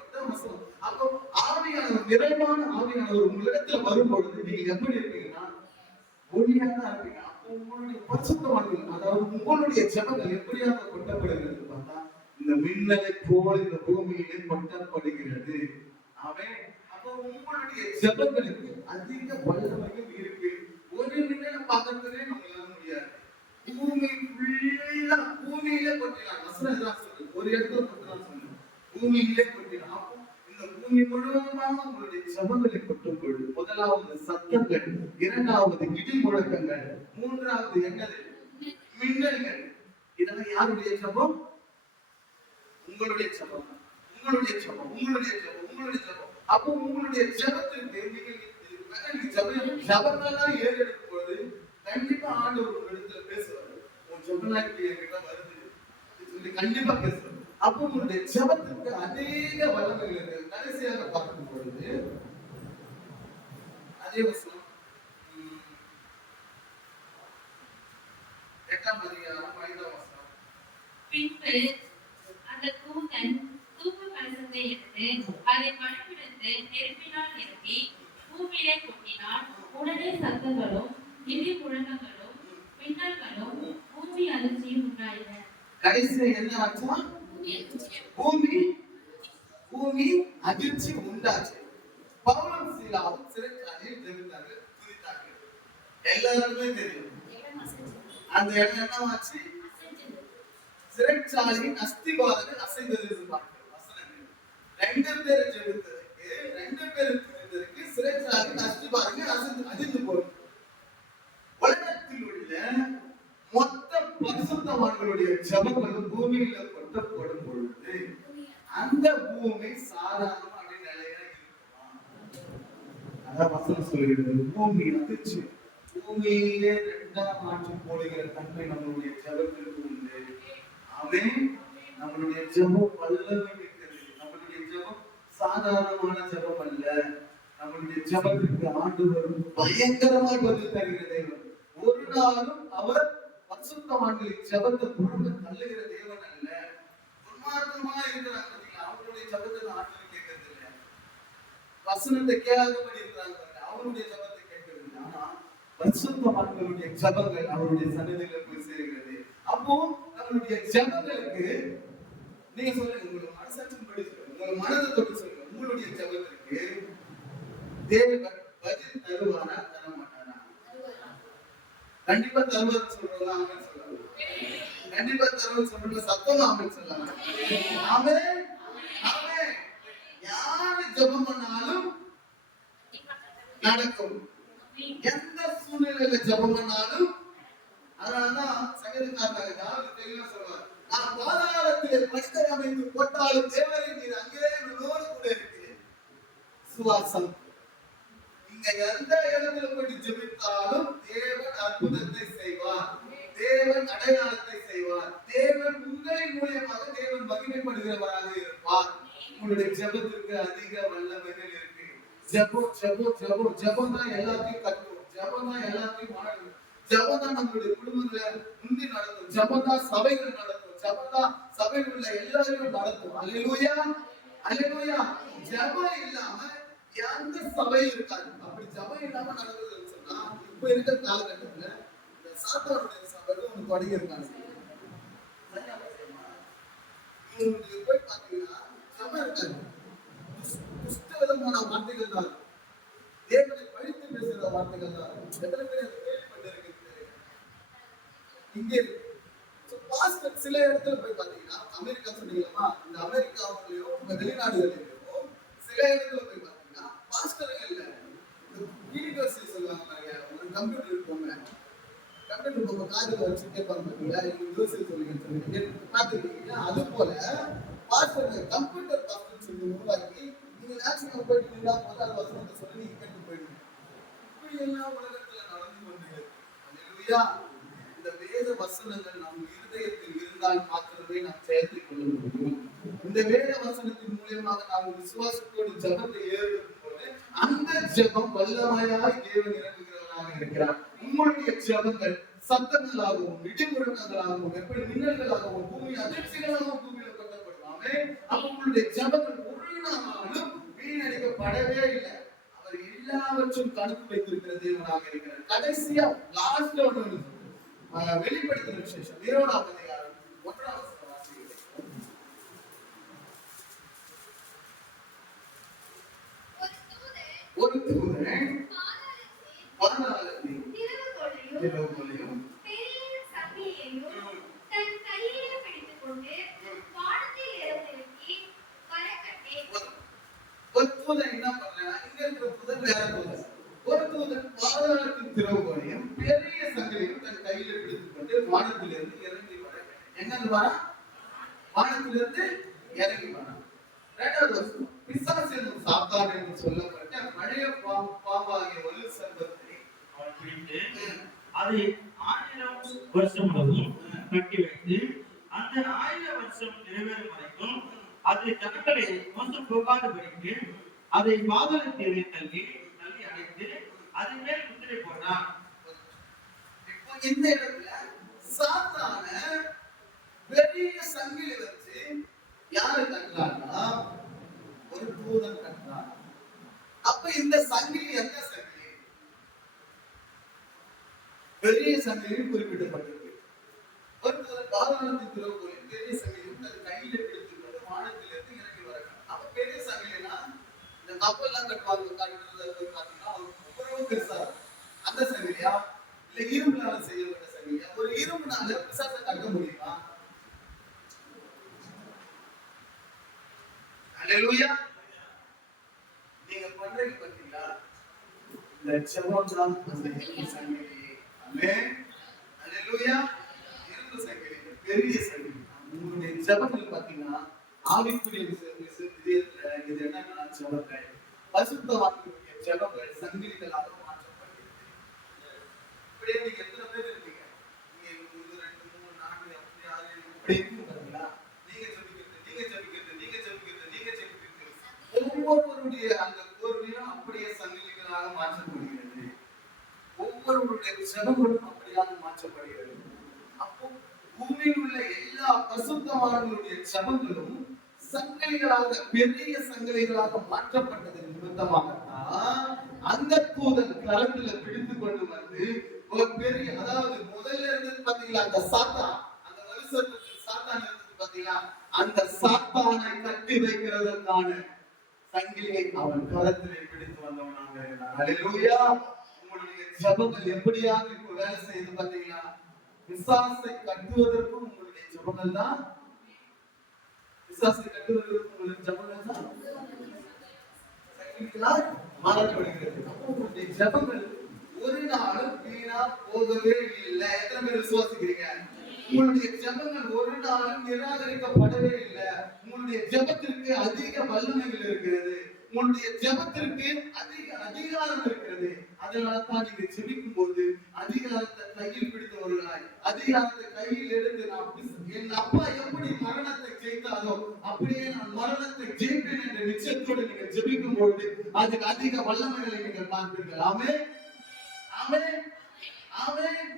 அப்போ ஆவியானவர், நிறைவான ஆவியானவர் உங்களிடத்துல வரும்பொழுது நீங்க எப்படி இருப்பீங்கன்னா ஒளியாக இருப்பீங்க. அப்போ உங்களுடைய பரிசுத்தவான்கள், அதாவது உங்களுடைய ஜெபங்கள் எப்படியாக கொட்டப்படுகிறது பார்த்தா இந்த மின்னலை போல இந்த பூமியிலே கொட்டப்படுகிறது. அவன் அப்போ உங்களுடைய ஜெபங்களுக்கு அதிக வல்லமைகள் இருக்கு. ஒரு மின்னலை பார்க்கறதுலே நம்மளால முடியாது. பூமி ஃபுல்லா பூமியிலே கொட்டிடலாம். வசனம் தான் சொல்லுது, ஒரு இடத்துல கொட்டலாம் சொல்லுது, பூமியிலே கொட்டிடலாம். அப்போ இந்த பூமி முழுவதுமாக உங்களுடைய ஜெபங்களை கொட்டும் பொழுது முதலாவது சத்தங்கள், இரண்டாவது இடி முழக்கங்கள், மூன்றாவது என்னது மின்னல்கள். இதெல்லாம் யாருடைய ஜெபம்? உங்களுடைய ஜெபம், உங்களுடைய ஜெபம், உங்களுடைய ஜெபம், உங்களுடைய ஜெபம். அப்போ உங்களுடைய ஜெபத்திற்கு நீங்கள் ஜெபங்கள்லாம் ஏறெடுக்கும் பொழுது கண்டிப்பா ஆண்டவர் உங்களிடத்துல பேசுவாரு. உன் ஜெபம்லாம் இப்படி என்கிட்ட வருது சொல்லி கண்டிப்பா பேசுவாரு. அப்போ உங்களுடைய ஜெபத்துக்கு அதிக வல்லமைகள் இருக்கு. கடைசியாக பார்க்கும் பொழுது அதே வசனம் 8ஆம் அதிகாரம் 5ஆம் வசனம். பின்பு அந்த தூதன் தூப கலசத்தை எடுத்து அதை பணிபிடித்து நெருப்பினால் நிரப்பி பூமியிலே கொட்டினான். உடனே சத்தங்களும் இடி முழக்கங்களும் மின்னல்களும் பூமி அதிர்ச்சியும் உண்டாயின. கடைசியில என்ன ஆச்சா? பூமி அதிர்ச்சி உண்டாச்சு. பவுலும் சீலாவும் சிறைச்சாலையில் ஜெபித்தார்கள், துதித்தார்கள். எல்லாருக்குமே தெரியும் அந்த இடம் என்னவாச்சு? சிறைச்சாலையின் அஸ்திபாரங்கள் அசைந்தது. ரெண்டு பேர் ஜெபித்ததற்கு, ரெண்டு பேர் துதித்ததற்கு சிறைச்சாலையின் அஸ்திபாரங்கள் அதிர்ந்து போகுது. உலகத்தில் உள்ள மொத்த பரிசுத்தவான்களுடைய ஜெபங்களும் பூமியில கொட்டப்படும் பொழுது அந்த பூமி சாதாரண நிலையா இருக்குமா? அதான் வசனம் சொல்கிறது, பூமி அதிர்ச்சி. பூமியிலே இரண்டாம் மாற்றி போடுகிற தன்மை நம்மளுடைய ஜெபத்திற்கு உண்டு. அவன் நம்மளுடைய ஜெபம் வல்லமை இருக்கிறது. நம்மளுடைய ஜெபம் சாதாரணமான ஜெபம் அல்ல. நம்மளுடைய ஜெபத்திற்கு ஆண்டவர் பயங்கரமாய் பதில் தருகிற தேவன். ஒரு நாளும் அவர் பரிசுத்தவான்களின் ஜெபத்தை புறம்பே தள்ளுகிற தேவன் அல்ல. துன்மார்க்கமா இருக்கிறாங்க, அவருடைய ஜெபத்தை ஆண்டவர் கேட்கறது இல்லை. வசனத்தை கேளாதபடி இருக்கிறாங்க, அவருடைய ஜெபத்தை கேட்கறது இல்லை. ஆனா பரிசுத்தவான்களுடைய ஜெபங்கள் அவருடைய சன்னதியில போய் சேர்கிறது. அப்போ நம்மளுடைய ஜெபங்களுக்கு நீங்க சொல்லுங்க, உங்களோட மனசாட்சியின் படி சொல்லுங்க, உங்களோட மனதை தொட்டு சொல்லுங்க, உங்களுடைய ஜெபத்திற்கு தேவன் பதில் தருவாரா தர மாட்டாரா? கண்டிப்பா தருவார் சொல்றவங்க ஆமென் சொல்லலாம். கண்டிப்பா தருவார் சொல்றவங்க சத்தமா ஆமென் சொல்லலாம். ஆமென் ஆமென். யாரு ஜெபம் பண்ணாலும் நடக்கும். எந்த சூழ்நிலையில ஜெபம் பண்ணாலும். அதனாலதான் சங்கீதக்காரர் தாவீது தெளிவா சொல்வார், நான் பாதாளத்திலே படுக்கை அமைத்து போட்டாலும் தேவரின் நீர் அங்கே என்னோடு கூட இருக்கு. சுவாசம். நீங்க எந்த இடத்துல போயிட்டு ஜெபித்தாலும் தேவன் அற்புதத்தை செய்வார், தேவன் அடையாளத்தை செய்வார், தேவன் உங்களின் மூலியமாக தேவன் மகிமைப்படுகிறவராக இருப்பார். உங்களுடைய ஜெபத்திற்கு அதிக வல்லமைகள் இருக்கு. ஜெபம் ஜெபம் ஜெபம் ஜெபம் தான் எல்லாத்தையும் கட்டும். ஜெபம் தான் எல்லாத்தையும் மாறும். ஜெபம் தான் நம்மளுடைய குடும்பங்களை முந்தி நடத்தும். ஜெபம் தான் சபைகள் நடத்தும். ஜெபம் தான் சபையில் உள்ள எல்லாரையும் நடத்தும். அல்லேலூயா அல்லேலூயா. ஜெபம் இல்லாம எந்த சபையும் இருக்காது. அப்படி ஜெபம் இல்லாம நடக்குதுன்னு சொன்னா இப்ப இருக்கிற காலகட்டத்துல இந்த சாத்தானுடைய சபையில ஒண்ணு தொடங்கி இருக்காங்க. இவங்களுக்கு போய் பாத்தீங்கன்னா ஜெபம் இருக்காது. புஸ்தகமான வார்த்தைகள் தான். சொல்ற வார்த்தைகள் தான். எத்தனை பேர் அதை கேள்விப்பட்டிருக்கீங்க? இங்கே பாஸ்டர் சில இடத்துல போய் பாத்தீங்கன்னா, அமெரிக்கா சொன்னீங்களா, இந்த அமெரிக்காவிலேயோ வெளிநாடுகளிலேயோ சில இடத்துல போய் பாத்தீங்கன்னா பாஸ்டர்கள் இல்ல, யூனிவர்சிட்டி சொல்லுவாங்க பாருங்க, ஒரு கம்ப்யூட்டர் இருக்கவங்க கம்ப்யூட்டர் போக காதுல வச்சு கேட்பாங்க பாத்தீங்களா, யூனிவர்சிட்டி சொல்லுங்க பாத்துருக்கீங்க. அது போல பாஸ்டர் கம்ப்யூட்டர் பாஸ்டர் சொல்லி உருவாக்கி நீங்க நேச்சுரல் போயிட்டு முதல் வசனத்தை சொல்லி நீங்க கேட்டு போயிடுங்க. இப்படி எல்லாம் உலகத்துல நடந்து கொண்டிருக்கு. அல்லேலூயா. இந்த வேத வசனங்கள் நம் இருதயத்தில் இருந்தால் மாத்திரமே நாம் சேர்த்துக் கொள்ள முடியும். இந்த வேத வசனத்தின் மூலமாக நாம் விசுவாசத்தோடு ஜெபத்தை ஏறெடுக்கும் போது அந்த ஜெபம் வல்லமையாய் தேவன் இறங்குகிறவராக இருக்கிறார். உங்களுடைய ஜெபங்கள் சத்தங்களாகவும் இடிமுழக்கங்களாகவும் எப்படி மின்னல்களாகவும் பூமி அதிர்ச்சிகளாகவும் பூமியில கொட்டப்படுவாமே, அப்ப உங்களுடைய ஜெபங்கள் ஒரு நாளும் வீணடிக்கப்படவே இல்லை. அவர் எல்லாவற்றும் கணக்கு வைத்திருக்கிற தேவனாக இருக்கிறார். கடைசியா லாஸ்ட் ஒன்று வெளிப்படுத்தின விசேஷம் 20ஆம் அதிகாரம் 1ஆம் வசனம் வாசிக்கிறேன். ஒரு தூதன் பாதாளத்தின் திறவுகோலையும் பெரிய சங்கிலியையும் தன் கையிலே பிடித்துக்கொண்டு வானத்தில் இறங்கி பறக்கட்டே. ஒரு தூதன் என்ன பண்றான்? இங்க இருக்கிற தூதன் வேற தூதன். ஒரு தூதன் பாதாளத்தின் திறவுகோலையும் பெரிய சங்கிலியும் தன் கையில பிடித்துக்கொண்டு வானத்திலிருந்து இறங்கி வர. எங்க வர? வானத்திலிருந்து இறங்கி வர. இரண்டாவது வசனம், பிசாசு என்னும் சாத்தான் என்று சொல்லப்பட்ட பழைய பாம்பாகிய வலு சர்ப்பத்தை அவன் பிடித்து அதை 1000 வருஷம் அளவும் கட்டி வைத்து அந்த 1000 வருஷம் நிறைவேறும் வரைக்கும் அது ஜனங்களை மோசம் போகாதபடிக்கு அதை பாதாளத்திலே தள்ளி அடைத்து அதன் மேல் முத்திரை போட்டான். இப்போ இந்த இடத்துல சாத்தான பெரிய சங்கிலி வச்சு யாரு கட்டுறாங்கன்னா ஒரு தூதன் கட்டுறான். அப்ப இந்த சங்கிலி எந்த சங்கிலி? பெரிய சங்கிலி குறிப்பிடப்பட்டிருக்கு. ஒரு தூதன் பாதாளத்தின் திறவுகோலையும் பெரிய சங்கிலியும் தன் கையில பிடித்துக்கொண்டு வானத்திலிருந்து இறங்கி வர. அப்ப பெரிய சங்கிலினா இந்த கப்பல்லாம் கட்டுவாங்க, பாத்தீங்கன்னா ரொம்ப பெருசா அந்த சங்கிலியா இல்ல இரும்புனால செய்யப்பட்ட சங்கிலியா? ஒரு இரும்புனால பிசாசை கட்ட முடியுமா? அல்லேலூயா. நீங்க பண்றீங்க பாத்தீங்களா, இந்த ஜெபம் தான் அந்த இரும்பு சங்கிலி. ஆமென். அல்லேலூயா. இரும்பு சங்கிலி, பெரிய சங்கிலி. உங்களுடைய ஜெபங்கள் பாத்தீங்கன்னா ஆவிக்குரிய இதயத்துல இது என்னன்னா ஜெபங்கள் பரிசுத்தவான்களுடைய ஜெபங்கள் சங்கிலிகளாக மாற்றப்படுகிறது. இப்படியே நீங்க எத்தனை பேர் இருக்கீங்க? நீங்க 1 2 3 4 அப்படி 6 இப்படி இருக்கு பாத்தீங்களா? நீங்க ஜெபிக்கிறது ஒவ்வொருவருடைய அந்த கோர்வையும் அப்படியே சங்கிலிகளாக மாற்றப்படுகிறது. ஒவ்வொருவருடைய ஜெபங்களும் அப்படியாக மாற்றப்படுகிறது. அப்போ பூமியில் உள்ள எல்லா பரிசுத்தவான்களுடைய ஜெபங்களும் சங்கிலிகளாக பெரிய சங்கிலிகளாக மாற்றப்பட்டது நிமித்தமாகத்தான் அந்த தூதன் கரத்துல பிடித்து கொண்டு வந்து ஒரு பெரிய, அதாவது முதல்ல இருந்தது பாத்தீங்களா அந்த சாத்தான், அந்த வருஷத்துக்கு சாத்தான் இருந்தது பாத்தீங்களா, அந்த சாத்தானை கட்டி வைக்கிறதற்கான சங்கிலியை அவன் கரத்திலே பிடித்து வந்தவனாக இருந்தான். அல்லேலூயா. உங்களுடைய ஜெபங்கள் எப்படியாக இப்ப வேலை செய்து பாத்தீங்களா? பிசாசை கட்டுவதற்கும் உங்களுடைய ஜெபங்கள் தான், பிசாசை கட்டுவதற்கும் உங்களுடைய ஜெபங்கள் தான் சங்கிலிகளால் மாற்றப்படுகிறது. உங்களுடைய ஜெபங்கள் ஒரு நாளும் வீணா போகவே இல்லை. எத்தனை பேர் விசுவாசிக்கிறீங்க? உங்களுடைய ஜெபங்கள் ஒரு நாளும் நிராகரிக்கப்படவே இல்லை. உங்களுடைய ஜெபத்திற்கு அதிக வல்லமைகள் இருக்கிறது. உங்களுடைய ஜெபத்திற்கு அதிக அதிகாரம் இருக்கிறது. அதனால தான் நீங்க ஜெபிக்கும் போது அதிகாரத்தை கையில் பிடித்தவர்களாய், அதிகாரத்தை கையில் எடுத்து என் அப்பா எப்படி மரணத்தை ஜெயித்தாரோ அப்படியே நான் மரணத்தை ஜெயிப்பேன் என்ற நிச்சயத்தோடு நீங்க ஜெபிக்கும் பொழுது அதுக்கு அதிக வல்லமைகளை நீங்கள் பார்ப்பீர்கள். ஆமென். ஆமென். ஆமென்.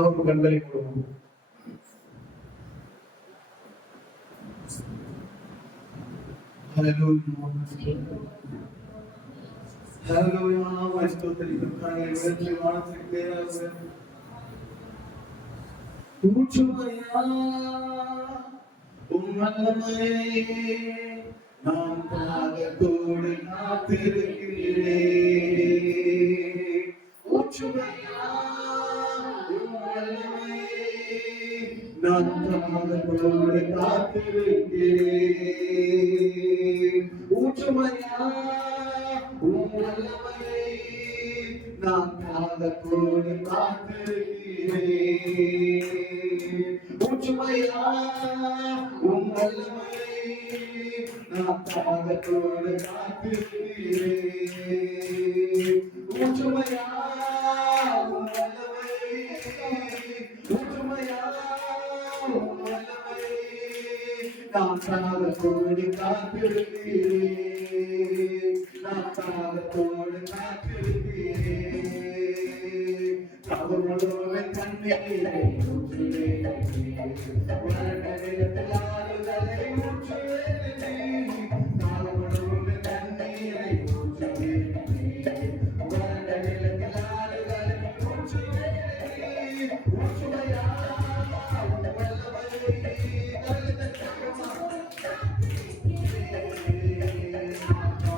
அவருக்கு கண்களை கொடுப்போம். நான் தாகத்தோடு காத்திருக்கிறேன். ஊற்றுமையா உம் வல்லமையே, நான் தாகத்தோடு காத்திருக்கிறேன். ஊற்றுமையா உம் வல்லமையே, நான் தாகத்தோடு காத்திருக்கிறேன். ஊற்றுமையா உம் வல்லமையே, நான் தாகத்தோடு காத்திருக்கிறேன். ஊற்றுமையா உம் வல்லமையே, ஊற்றுமையா உம் வல்லமையே, நான் தாகத்தோடு காத்திருக்கிறேன். நான் தாகத்தோடு காத்திருக்கிறேன். தாகமுள்ளவன் கண்ணீரை ஊற்றுவேன். வறண்ட நிலத்தில் ஆறுதலை ஊற்றுவேன். தாகமுள்ளவன் கண்ணீரை ஊற்றுவேன். வறண்ட நிலத்தில் ஆறுதலை ஊற்றுவேன். ஊற்றுமையா உம் வல்லமையே, அப்பா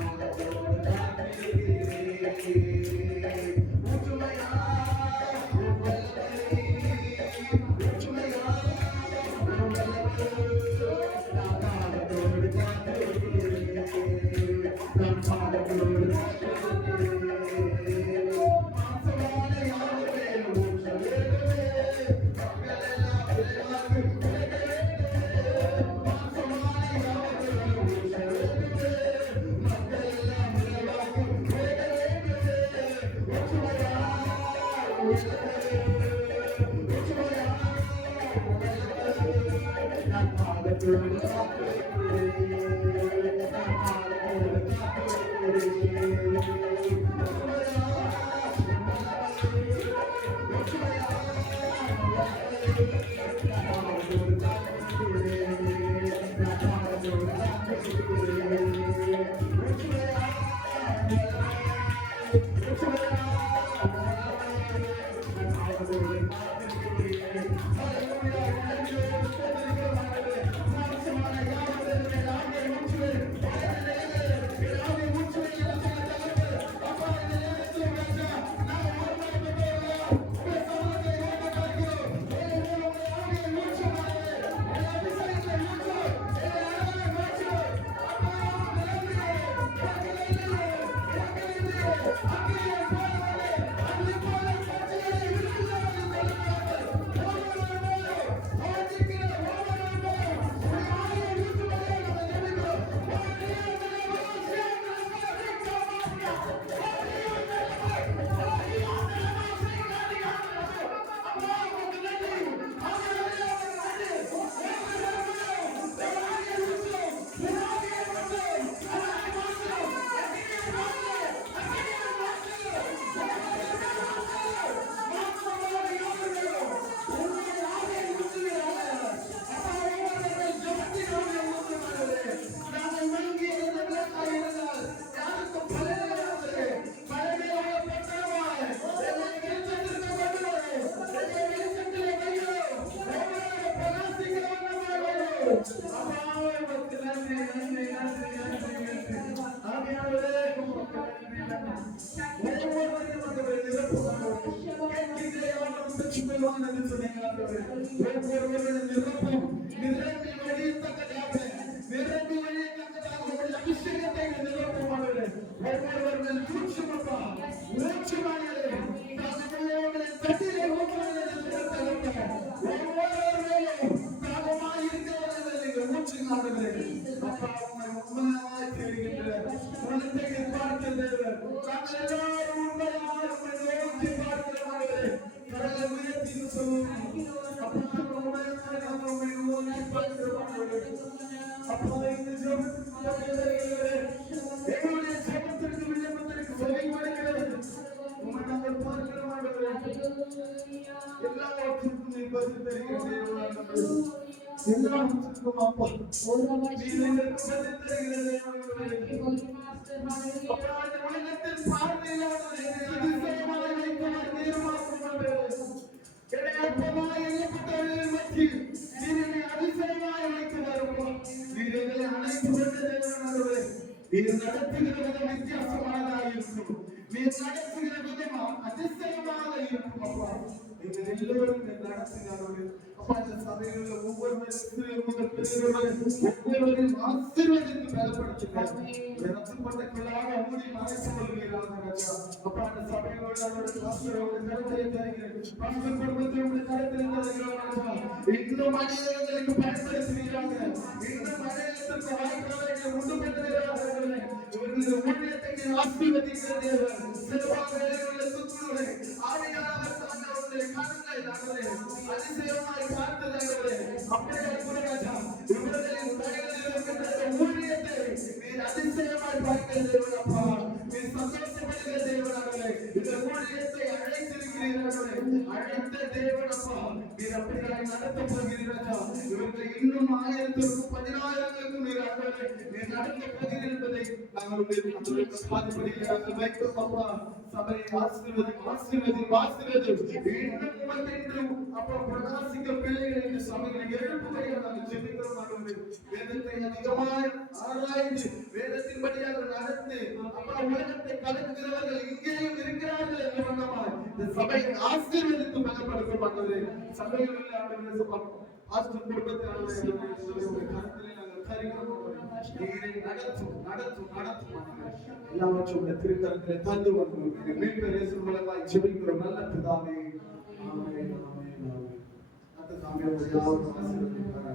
எல்லாவற்றுக்கும் நீ பதில் தருகிற தேவனானவரே. எல்லாவற்றுக்கும் அப்பா நீர் எங்களுக்கு பதில் தருகிற தேவனானவரே. அப்பா, இந்த உலகத்தின் பார்வையிலானவரே, என்னை அதிசயமாய் வைத்தவர் தேவனானவரே. என்னை அற்பமாய் எண்ணப்பட்டவர்களின் மத்தியில் நீர் என்னை அதிசயமாய் வைத்தவர் அப்பா. நீர் எங்களை அழைத்து வந்த தேவனானவரே. நீர் நடத்துகிற விதம் வித்தியாசமானதாக இருக்கும். நீர் நடத்துகிற விதம் அதிசயமாக இருக்கும் அப்பா. எங்கள் எல்லோரும் நடத்துகிறார்கள் அப்பா. இந்த சபையில் ஒவ்வொருவரையும் ஒவ்வொருவரையும் ஆசீர்வதித்து பலப்படுத்துகிறார். ரத்தப்பட்ட கொள்ளாக மூடி மறைத்து கொள்கிறார்கள் ராஜா. அப்பா, அந்த சபையோடு அவருடைய பாஸ்டரோடு கருத்தை தருகிறேன். பாஸ்டர் குடும்பத்தோடு கருத்தை தருகிறோம் ராஜா. இன்னும் மனிதர்களுக்கு பயன்படுத்துகிறார்கள். இன்னும் மனிதர்களுக்கு வாய்ப்புகளை உண்டு பண்ணுகிறார்கள். இவர்களுடைய ஊழியத்தை ஆசீர்வதிக்கிற தேவன். சிறுவாக உள்ள சுற்றுகளை ஆவியானவர் தாண்டவருடைய கருத்தை தாண்டவரே அதிசயமாய் பார்த்ததாண்டவரே. அப்படியே கூட ராஜா, இவர்களின் தலைகளில் இருக்கின்ற ஊழியத்தை நீர் அதிசயமாய் பார்க்கிற தேவன் அப்பா. நீர் சந்தோஷப்படுகிற தேவனாகவே இந்த ஊழியத்தை அழைத்திருக்கிறீர்களே. அழைத்த தேவன் அப்பா, நீர் அப்படியாக நடத்த போகிறீர்களா? இவர்கள் இன்னும் 1000க்கும் 10,000க்கும் நீர் அன்றே நீர் நடத்த போகிறீர்கள் என்பதை நாங்கள் பாதிப்படியாக வைக்கிறோம் அப்பா. சபையை ஆசீர்வதி இன்னும் உமக்கென்று அப்பா பிரகாசிக்க பிள்ளைகள் இந்த சபைகளை எழுப்புகையாக நாங்கள் ஜெபிக்கிறோம் ஆண்டவரே. வேதத்தை அதிகமாய் ஆராய்ந்து வேதத்தின்படியாக நடந்து அப்பா உலகத்தை கலக்குகிறவர்கள் இங்கேயும் இருக்கிறார்கள் என்று சொன்னமாய் இந்த சபையை ஆசீர்வதித்து பலப்படுத்தும் ஆண்டவரே. சபையில் உள்ள ஆண்டவரே ஆஸ்திர குடும்பத்தினருடைய கருத்திலே நாங்கள் தருகிறோம். நீரை நடத்தும் எல்லாவற்றும் திருத்தரத்திலே தந்து வந்து மீட்பர் இயேசு மூலமாய் ஜெபிக்கிறோம் நல்ல பிதாவே. ஆமென். ஆமென். ஆமென். அந்த சாமியோட யாவரும் ஆசீர்வதிப்பாராக.